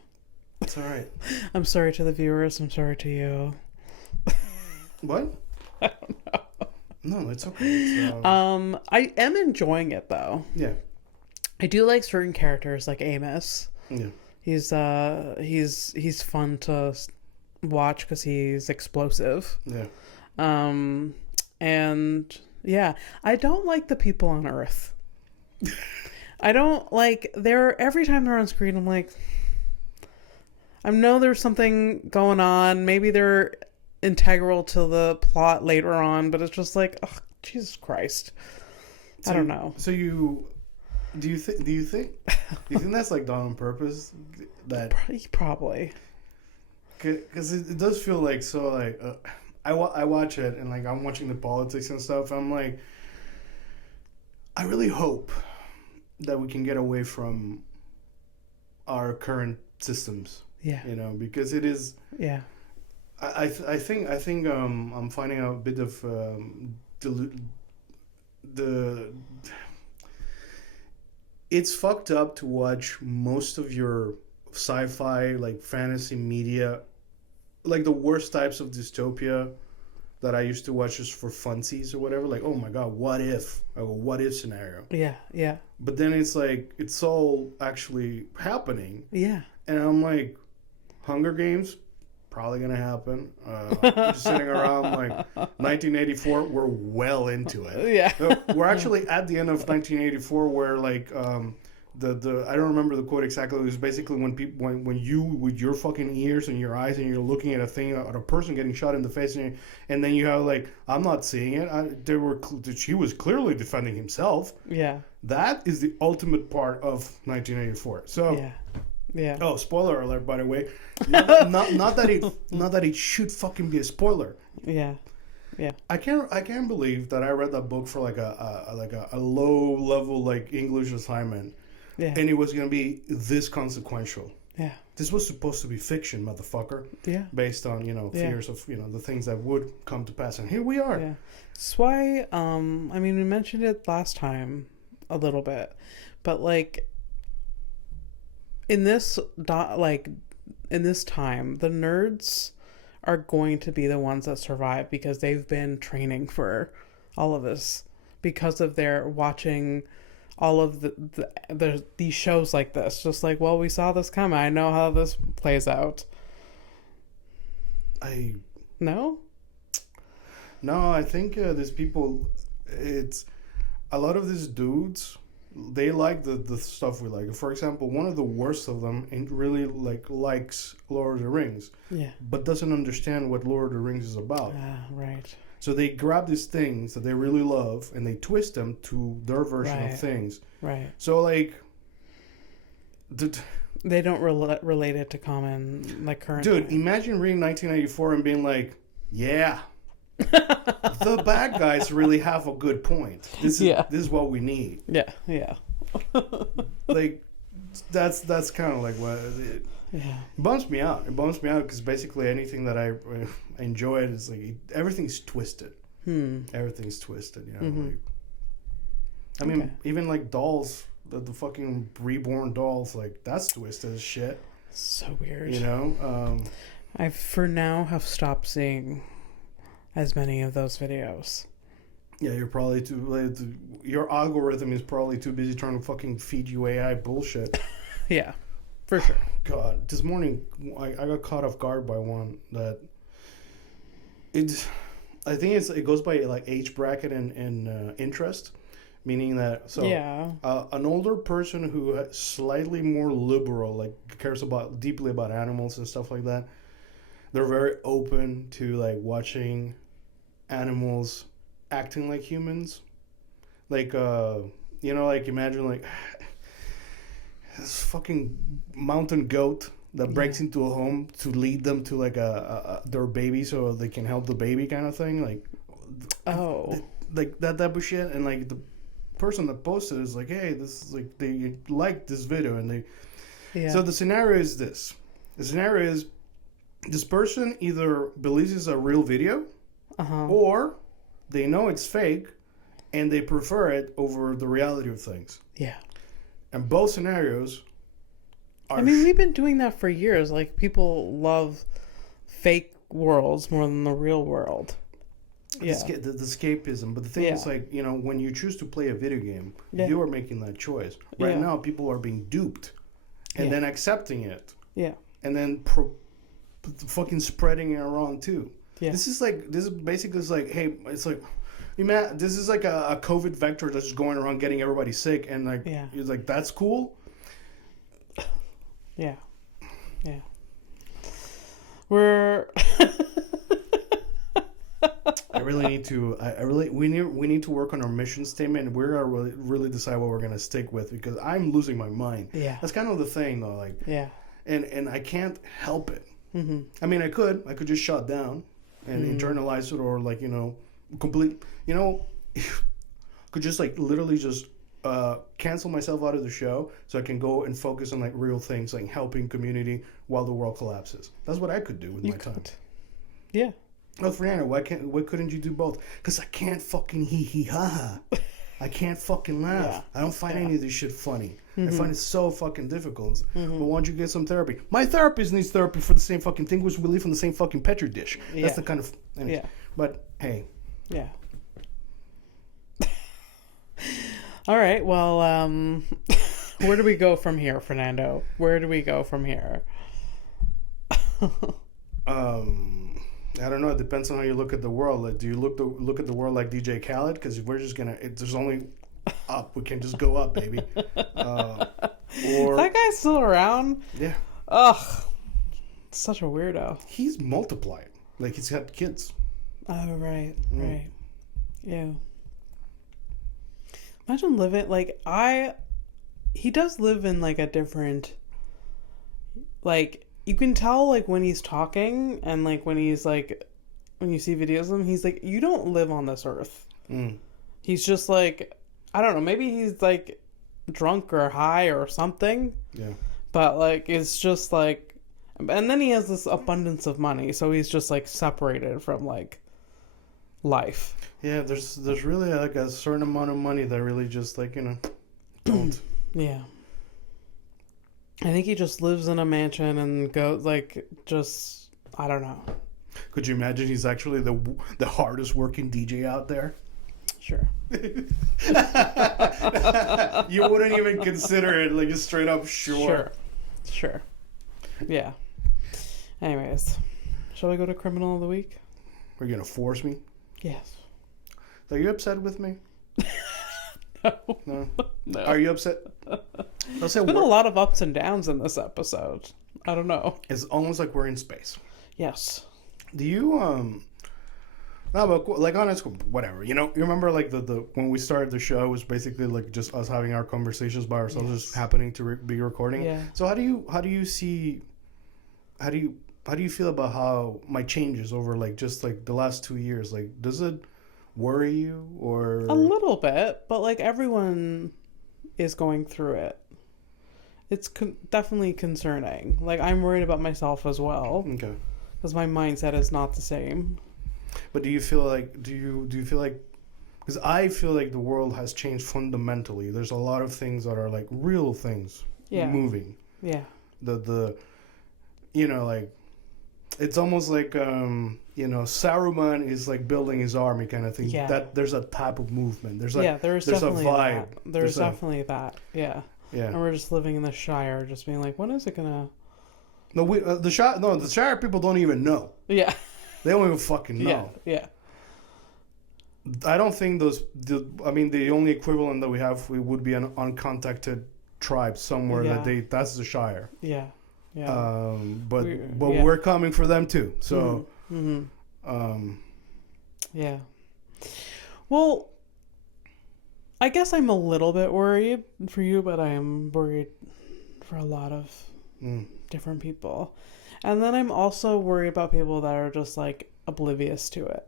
It's all right. I'm sorry to the viewers. I'm sorry to you. What? I don't know. No, it's okay. I am enjoying it though. Yeah. I do like certain characters, like Amos. Yeah. He's fun to watch because he's explosive. Yeah. And yeah, I don't like the people on Earth. I don't like every time they're on screen. I'm like, I know there's something going on. Maybe they're integral to the plot later on, but it's just like, oh, Jesus Christ. I don't know. So do you think that's like done on purpose? That probably. Because it does feel like so like I watch it and like I'm watching the politics and stuff. I'm like, I really hope that we can get away from our current systems. Yeah. Because it is. Yeah. I think I'm finding out a bit of the it's fucked up to watch most of your sci-fi like fantasy media, like the worst types of dystopia that I used to watch just for funsies or whatever. Like, oh my god, what if? A what if scenario. Yeah, yeah. But then it's like it's all actually happening. Yeah. And I'm like, Hunger Games, probably gonna happen. Just sitting around like 1984, we're well into it. Yeah. We're actually at the end of 1984, where like the I don't remember the quote exactly. It was basically when you with your fucking ears and your eyes and you're looking at a thing, at a person getting shot in the face, and then you have like, I'm not seeing it. She was clearly defending himself. Yeah. That is the ultimate part of 1984. So. Yeah. Yeah. Oh, spoiler alert! By the way, not that it should fucking be a spoiler. Yeah. Yeah. I can't believe that I read that book for like a low level like English assignment. Yeah. And it was gonna be this consequential. Yeah. This was supposed to be fiction, motherfucker. Yeah. Based on fears of the things that would come to pass, and here we are. Yeah. That's why I mean, we mentioned it last time a little bit, but like. In this time, the nerds are going to be the ones that survive because they've been training for all of this, because of their watching all of these shows like this. Just like, well, we saw this coming. I know how this plays out. No, I think there's people. It's a lot of these dudes. They like the stuff we like. For example, one of the worst of them really likes Lord of the Rings. Yeah. But doesn't understand what Lord of the Rings is about. Right. So they grab these things that they really love and they twist them to their version of things. Right. So like they don't relate it to common like current. Dude, imagine reading 1984 and being like, yeah. The bad guys really have a good point. This is what we need. Yeah. Like that's kind of like what it bumps me out. It bumps me out because basically anything that I enjoy is like everything's twisted. Everything's twisted. Mm-hmm. Like, I mean, even like dolls, the fucking reborn dolls, like that's twisted as shit. So weird. I for now have stopped seeing as many of those videos. Yeah, you're probably your algorithm is probably too busy trying to fucking feed you AI bullshit. Yeah, for sure. God, this morning I got caught off guard by one that I think it goes by like age bracket and interest, meaning that an older person who is slightly more liberal, like cares deeply about animals and stuff like that, they're very open to like watching animals acting like humans, like like imagine like this fucking mountain goat that breaks into a home to lead them to like their baby so they can help the baby kind of thing, like like that type of shit. And like the person that posted is like, hey, this is like they liked this video and so the scenario is this. The scenario is this person either believes it's a real video or they know it's fake and they prefer it over the reality of things. Yeah. And both scenarios are... I mean, we've been doing that for years. Like, people love fake worlds more than the real world. Yeah. The escapism. But the thing is, like, when you choose to play a video game, you are making that choice. Right now, people are being duped and then accepting it. Yeah. And then fucking spreading it around, too. Yeah. This is basically like, hey, it's like, this is like a COVID vector that's just going around getting everybody sick, and like, it's like, that's cool. Yeah. Yeah. We're. We need to work on our mission statement, and we're gonna really decide what we're gonna stick with, because I'm losing my mind. Yeah. That's kind of the thing, though. Like. Yeah. And I can't help it. Mm-hmm. I mean, I could just shut down and internalize it, or like, could just like literally just cancel myself out of the show so I can go and focus on like real things, like helping community while the world collapses. That's what I could do with my time. Yeah. Oh, Fernando, why couldn't you do both? Because I can't fucking hee hee ha ha. I can't fucking laugh. Yeah. I don't find any of this shit funny. I find it so fucking difficult. But why don't you get some therapy? My therapist needs therapy for the same fucking thing, which we live in the same fucking petri dish. That's the kind of... Anyways. Yeah. But, hey. Yeah. All right, well, where do we go from here, Fernando? Where do we go from here? I don't know. It depends on how you look at the world. Like, do you look at the world like DJ Khaled? Because we're just gonna. There's only up. We can just go up, baby. Or that guy's still around? Yeah. Ugh, such a weirdo. He's multiplied. Like he's got kids. Oh right, right. Yeah. Imagine living he does live in like a different, like, you can tell like when he's talking and like when he's like, when you see videos of him, he's like, you don't live on this earth. He's just like, I don't know, maybe he's like drunk or high or something. Yeah. But like it's just like, and then he has this abundance of money, so he's just like separated from like life. Yeah, there's really like a certain amount of money that really just like, you know, don't. Yeah. I think he just lives in a mansion and goes like, just, I don't know. Could you imagine he's actually the hardest working DJ out there? Sure. You wouldn't even consider it, like, just straight up sure. Sure. Yeah. Anyways, shall we go to Criminal of the Week? Are you gonna force me? Yes. Are you upset with me? No. Are you upset? There's been a lot of ups and downs in this episode. I don't know. It's almost like we're in space. Yes. Do you no, but like honest, whatever. You know, you remember like the when we started the show, it was basically like just us having our conversations by ourselves, just happening to be recording. Yeah. So how do you feel about how my changes over like just like the last 2 years? Like, does it worry you or a little bit? But like everyone is going through it. It's definitely concerning. Like I'm worried about myself as well. Okay. Because my mindset is not the same. But do you feel like because I feel like the world has changed fundamentally. There's a lot of things that are like real things moving. Yeah. The you know, like it's almost like you know, Saruman is like building his army kind of thing. Yeah. That there's a type of movement. There's like there's definitely a vibe. There's definitely that. Yeah. Yeah. And we're just living in the Shire, just being like, when is it gonna? No, the Shire people don't even know. Yeah. They don't even fucking know. Yeah. I don't think the only equivalent that we have would be an uncontacted tribe somewhere that's the Shire. Yeah. Yeah. But we're coming for them too. So. Yeah. Well, I guess I'm a little bit worried for you, but I am worried for a lot of different people. And then I'm also worried about people that are just like oblivious to it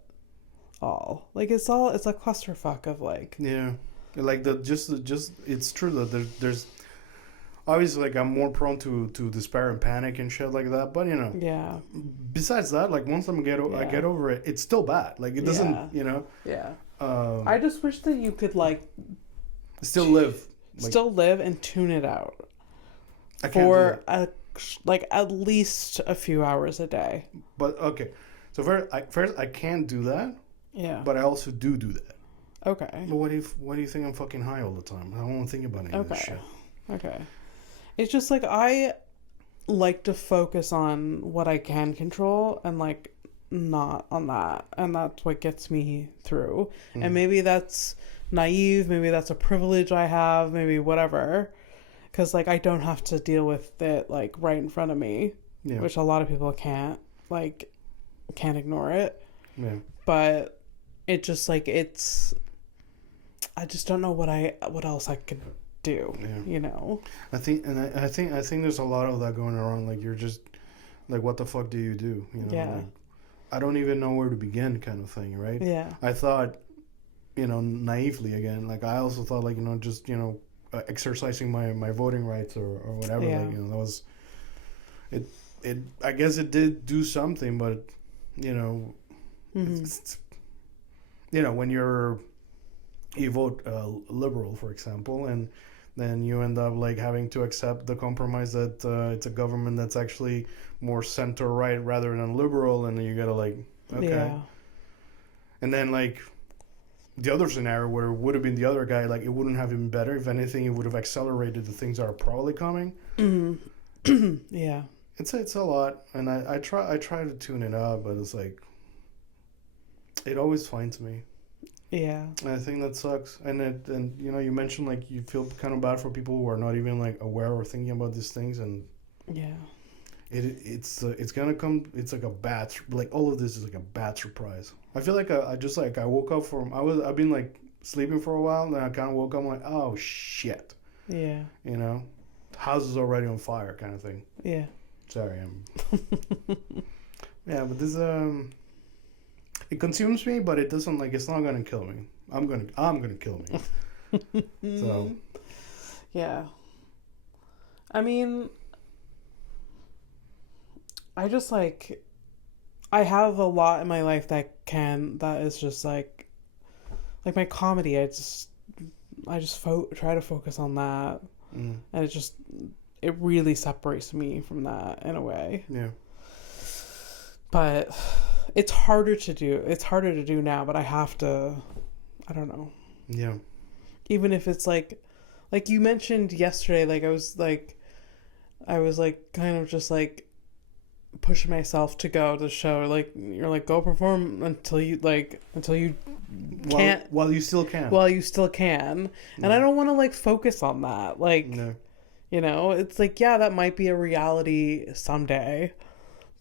all. Like it's a clusterfuck of like. Yeah. Like it's true that there's obviously like I'm more prone to despair and panic and shit like that, but you know. Yeah. Besides that, like once I get over it, it's still bad. Like it doesn't, you know. Yeah. I just wish that you could like still live and tune it out. I can't for at least a few hours a day. But okay, so first I can't do that. Yeah. But I also do that. Okay. But what do you think I'm fucking high all the time? I don't want to think about any of this shit. Okay. It's just like I like to focus on what I can control and like not on that, and that's what gets me through. And maybe that's naive, maybe that's a privilege I have, maybe whatever, because like I don't have to deal with it like right in front of me, which a lot of people can't ignore it. Yeah. But it just like I just don't know what else I could do. You know. I think there's a lot of that going around. Like you're just like, what the fuck do you do? You know. Yeah. Like, I don't even know where to begin, kind of thing, right? Yeah. I thought, you know, naively again. Like I also thought, like, you know, just, you know, exercising my voting rights or whatever. Yeah. Like, you know, that was it. I guess it did do something, but you know, it's, you know, when you vote liberal, for example, and then you end up like having to accept the compromise that it's a government that's actually more center right rather than liberal, and then you gotta like, okay. Yeah. And then like the other scenario where it would have been the other guy, like it wouldn't have been better. If anything, it would have accelerated the things that are probably coming. Yeah. It's a lot, and I try to tune it up, but it's like it always finds me. Yeah. And I think that sucks. And you know, you mentioned like you feel kind of bad for people who are not even like aware or thinking about these things, and yeah, it's gonna come. It's like a bad, like all of this is like a bad surprise. I feel like I just like I woke up from I've been like sleeping for a while, and then I kind of woke up. I'm like, oh shit. Yeah. You know, house is already on fire, kind of thing. Yeah. Sorry, yeah, but this it consumes me, but it doesn't like it's not gonna kill me. I'm gonna kill me. So. Yeah. I mean, I just like I have a lot in my life that is just like my comedy. I just try to focus on that, and it really separates me from that in a way. Yeah. But it's harder to do. It's harder to do now, but I have to. I don't know. Yeah. Even if it's like you mentioned yesterday, like I was kind of just like pushing myself to go to the show. Like you're like go perform until you can't while you still can. And I don't want to like focus on that. Like, no. You know, it's like yeah, that might be a reality someday.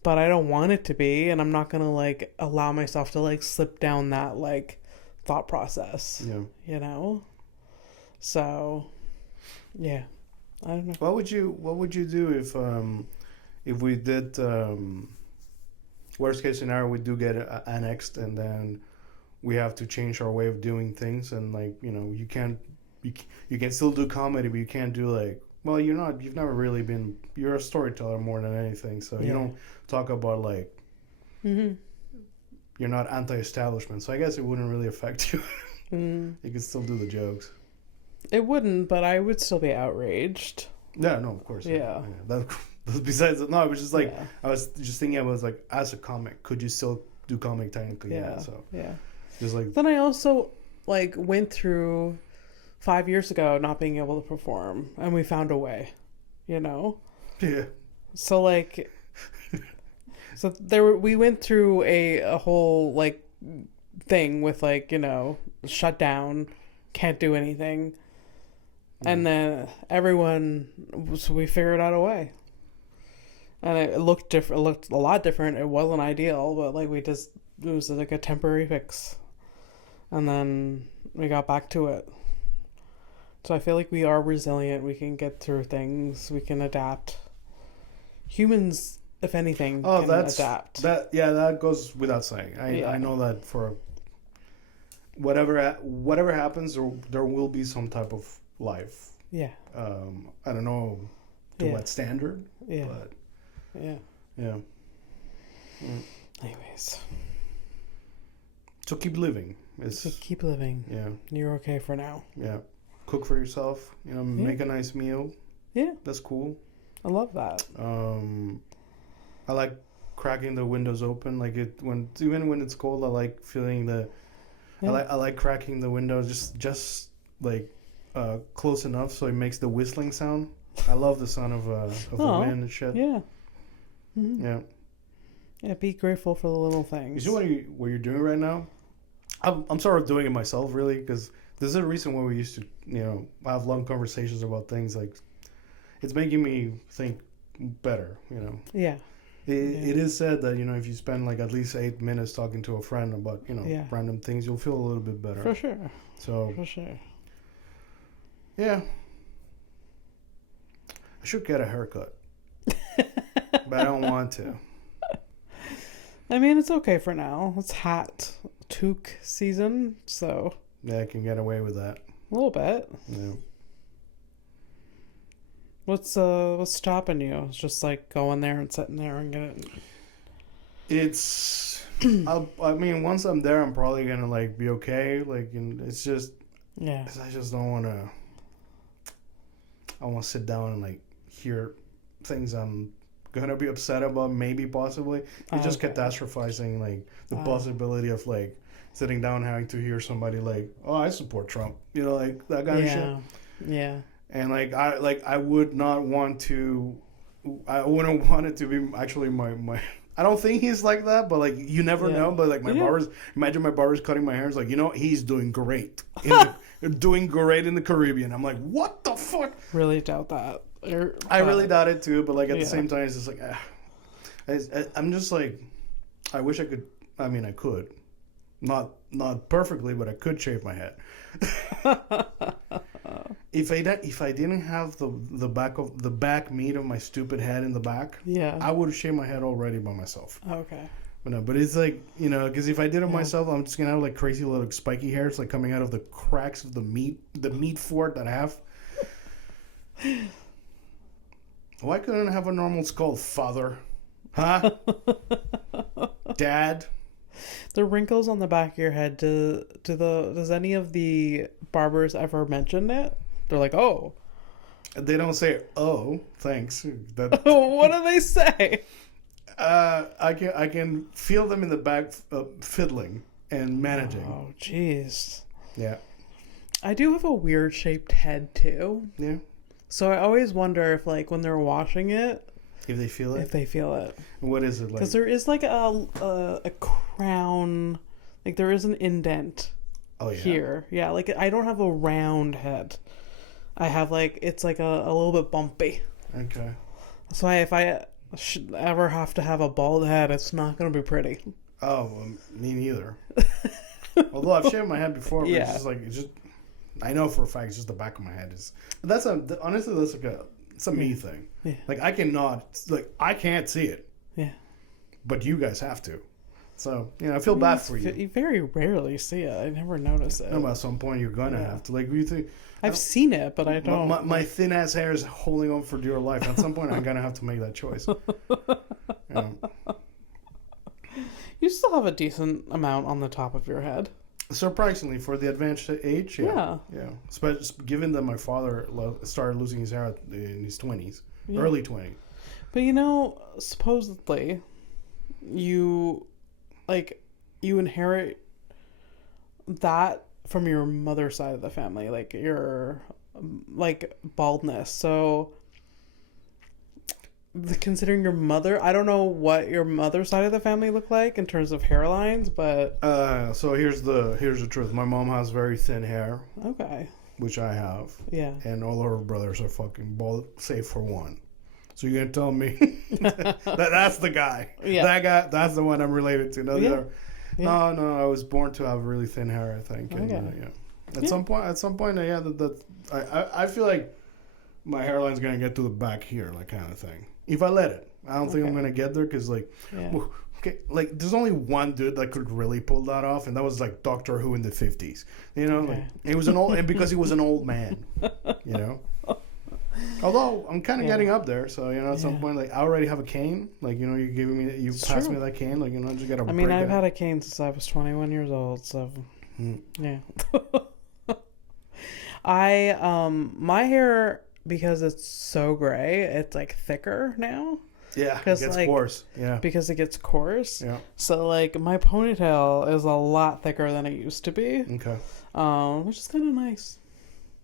But I don't want it to be, and I'm not going to, like, allow myself to, like, slip down that, like, thought process. Yeah. You know? So, yeah. I don't know. What would you do if we did, worst case scenario, we do get annexed, and then we have to change our way of doing things, and, like, you know, you can still do comedy, but you can't do, like, well, you've never really been, you're a storyteller more than anything, so you don't talk about, like, you're not anti-establishment, so I guess it wouldn't really affect you. You can still do the jokes. It wouldn't, but I would still be outraged. Yeah, no, of course. Yeah. That's besides, no, I was just like, I was just thinking, I was like, as a comic, could you still do comic technically? Yeah. So, yeah. Just like. Then I also, like, went through 5 years ago not being able to perform, and we found a way, you know? Yeah. So, like, we went through a whole, like, thing with, like, you know, shut down, can't do anything. And then so we figured out a way. And it looked different. It looked a lot different. It wasn't ideal, but, like, it was, like, a temporary fix. And then we got back to it. So I feel like we are resilient. We can get through things. We can adapt. Humans, if anything, can adapt. That goes without saying. I know that for whatever happens, there will be some type of life. Yeah. I don't know to what standard. Yeah. But yeah. Yeah. Anyways. So keep living. Keep living. Yeah. You're okay for now. Yeah. Cook for yourself. You know, make a nice meal. Yeah. That's cool. I love that. I like cracking the windows open. Like even when it's cold, I like feeling the. Yeah. I like cracking the windows just like close enough so it makes the whistling sound. I love the sound of the wind and shit. Yeah. Mm-hmm. Yeah. Yeah. Be grateful for the little things. You see what you're doing right now? I'm sort of doing it myself, really, because there's a reason why we used to, you know, have long conversations about things. Like, it's making me think better, you know. Yeah. It is said that, you know, if you spend like at least 8 minutes talking to a friend about, you know, random things, you'll feel a little bit better. For sure. So. For sure. Yeah. I should get a haircut. But I don't want to. I mean, it's okay for now. It's toque season, so. Yeah, I can get away with that. A little bit. Yeah. What's stopping you? It's just like going there and sitting there and get it. It's. I mean, once I'm there, I'm probably gonna like be okay. Like, and it's just. Yeah. I just don't want to. I want to sit down and like hear things I'm gonna be upset about. Maybe possibly. It's just catastrophizing like the possibility of like sitting down having to hear somebody like, oh, I support Trump. You know, like that kind of shit. Yeah. And I would not want to. I wouldn't want it to be actually my. I don't think he's like that, but like you never know. But like imagine my barber's cutting my hair. It's like, you know, he's doing great. Doing great in the Caribbean. I'm like, what the fuck? Really doubt that. I really doubt it too. But like at the same time, it's just like, I'm just like, I wish I could. I mean, I could, not perfectly, but I could shave my head. If I didn't have the back meat of my stupid head in the back, I would have shaved my head already by myself. Okay. But it's like, you know, because if I did it myself, I'm just gonna have like crazy little spiky hairs like coming out of the cracks of the meat fort that I have. Why couldn't I have a normal skull, father? Huh? Dad? The wrinkles on the back of your head, does any of the barbers ever mention it? They're like, oh. They don't say, oh, thanks. What do they say? I can feel them in the back fiddling and managing. Oh, jeez. Yeah. I do have a weird shaped head too. Yeah. So I always wonder if like when they're washing it, if they feel it. What is it like? Because there is like a crown, like there is an indent. Oh yeah. Here, yeah. Like I don't have a round head. I have like it's like a little bit bumpy. Okay. So if I should ever have to have a bald head, it's not going to be pretty. Oh, well, me neither. Although I've shaved my head before, but it's just I know for a fact it's just the back of my head is. But honestly that's like it's a me thing. Yeah. Like I can't see it. Yeah. But you guys have to. So, you know, I feel bad for you. You very rarely see it. I never notice it. No, but at some point you're gonna have to. Like, you think I've seen it, but I don't. My thin ass hair is holding on for dear life. At some point, I'm gonna have to make that choice. You still have a decent amount on the top of your head. Surprisingly, for the advanced age, yeah. Especially given that my father started losing his hair in his 20s, early 20s. But you know, supposedly, you inherit that from your mother's side of the family, like your baldness. So considering your mother, I don't know what your mother's side of the family look like in terms of hairlines, but so here's the truth. My mom has very thin hair. Okay. Which I have. Yeah. And all her brothers are fucking bald, save for one. So you're gonna tell me that's the guy? Yeah. That guy. That's the one I'm related to. No, no. I was born to have really thin hair, I think. And, okay. At some point, I feel like my hairline's gonna get to the back here, like kind of thing. If I let it, I don't think I'm gonna get there because like there's only one dude that could really pull that off, and that was like Doctor Who in the 50s. You know, like he was and because he was an old man. You know. Although I'm kind of getting up there, so you know, at some point, like I already have a cane. Like you know, you passed me that cane. Like you know, I just gotta. I mean, I've had a cane since I was 21 years old. So yeah. My hair, because it's so gray, it's like thicker now. Yeah, it gets coarse. Yeah, because it gets coarse. Yeah. So like my ponytail is a lot thicker than it used to be. Okay. Which is kind of nice.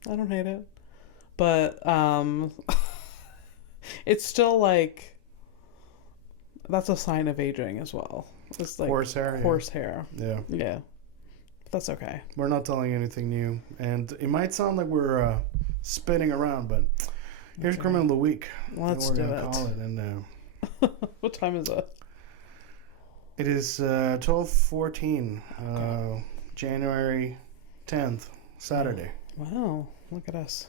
I don't hate it. But it's still like that's a sign of aging as well. It's like horse hair. Yeah. Yeah. That's okay. We're not telling anything new, and it might sound like we're spinning around, but here's Criminal of the Week. Let's do it. Call it. And what time is it? It is 12:14, January 10th, Saturday. Wow! Look at us.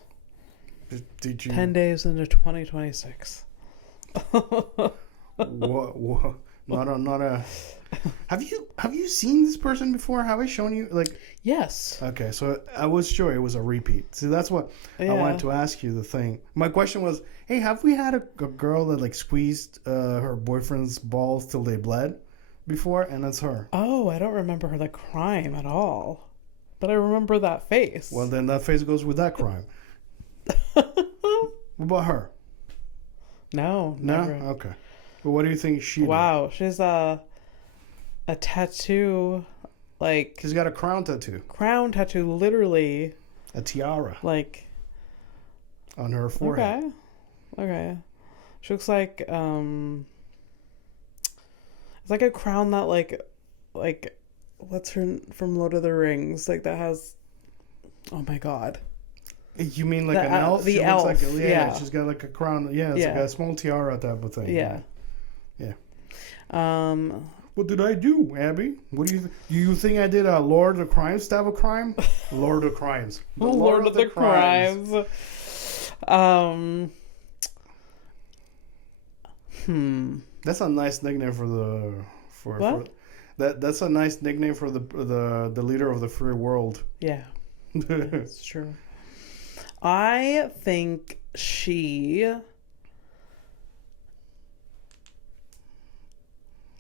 Did you 10 days into 2026? What? Not a. Have you seen this person before? Have I shown you Yes. Okay, so I was sure it was a repeat. See, that's what I wanted to ask you. The thing. My question was, hey, have we had a girl that squeezed her boyfriend's balls till they bled? before, and it's her. Oh, I don't remember the crime at all. But I remember that face. Well, then that face goes with that crime. What about her? No, never. No? Okay. Well, what do you think she Wow, she has a tattoo, like... She's got a crown tattoo. Crown tattoo, literally. A tiara. Like... On her forehead. Okay. She looks like, it's like a crown that, like, what's her from Lord of the Rings? Like, that has... Oh, my God. You mean like an elf? The elf, looks like yeah. She's got like a crown. Yeah, it's like a small tiara type of thing. Yeah. What did I do, Abby? What do you think I did? A Lord of the Crimes type of crime? Lord of the Crimes. The Lord of the Crimes. That's a nice nickname for that's a nice nickname for the leader of the free world. Yeah. That's true. I think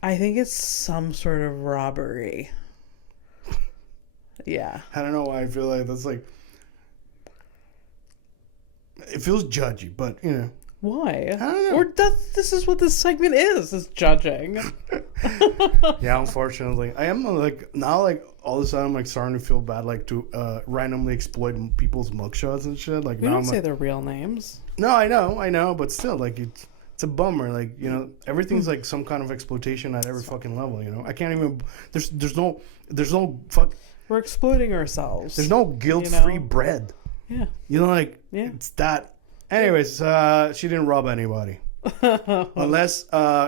it's some sort of robbery. Yeah. I don't know why I feel like that's like... It feels judgy, but, you know. Why? I don't know. Or this is what this segment is judging. Yeah, unfortunately. I am like, now like, all of a sudden I'm like starting to feel bad, like to randomly exploit people's mugshots and shit. Like, we now don't I'm say like, their real names. No, I know, but still, like, it's a bummer. Like, you know, everything's like some kind of exploitation at every fucking level, you know? I can't even, there's no fuck. We're exploiting ourselves. There's no guilt-free bread. Yeah. You know, like, it's that. Anyways, she didn't rob anybody. Unless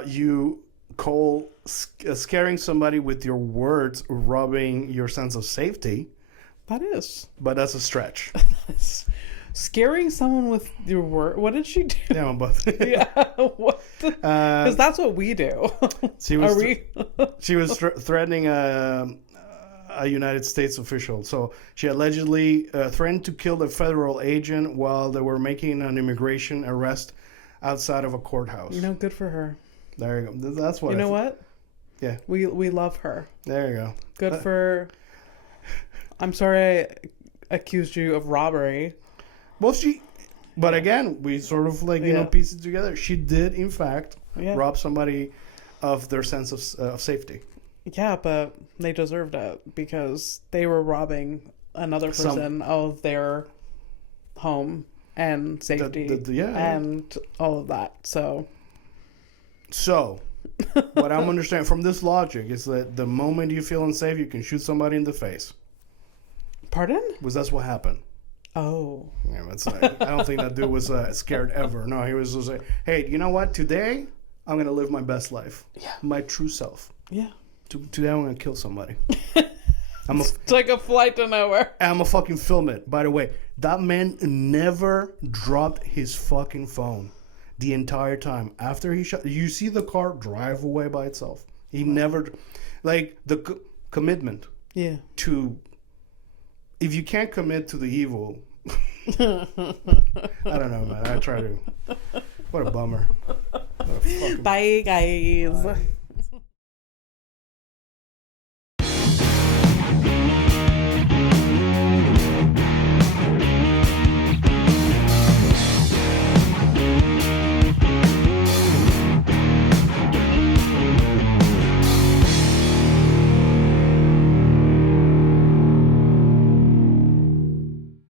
you call scaring somebody with your words robbing your sense of safety. That is. But that's a stretch. Scaring someone with your word. What did she do? Yeah, but what? Because that's what we do. She was threatening a United States official. So she allegedly threatened to kill a federal agent while they were making an immigration arrest outside of a courthouse. You know, good for her. There you go. That's what. You know what? Yeah. We love her. There you go. Good for. I'm sorry I accused you of robbery. Well, but again, we sort of like, you know, piece it together. She did, in fact, rob somebody of their sense of safety. Yeah, but they deserved it because they were robbing another person of their home and safety and all of that. So, what I'm understanding from this logic is that the moment you feel unsafe, you can shoot somebody in the face. Pardon? Because that's what happened. Oh. Yeah, that's like, I don't think that dude was scared ever. No, he was just like, hey, you know what? Today, I'm going to live my best life. Yeah. My true self. Yeah. Today, I'm going to kill somebody. Take a flight to nowhere. I'm going to fucking film it. By the way, that man never dropped his fucking phone the entire time. After he shot, you see the car drive away by itself. He never, like, the commitment to... If you can't commit to the evil, I don't know, man. I try to. What a bummer. Bye, guys. Bye.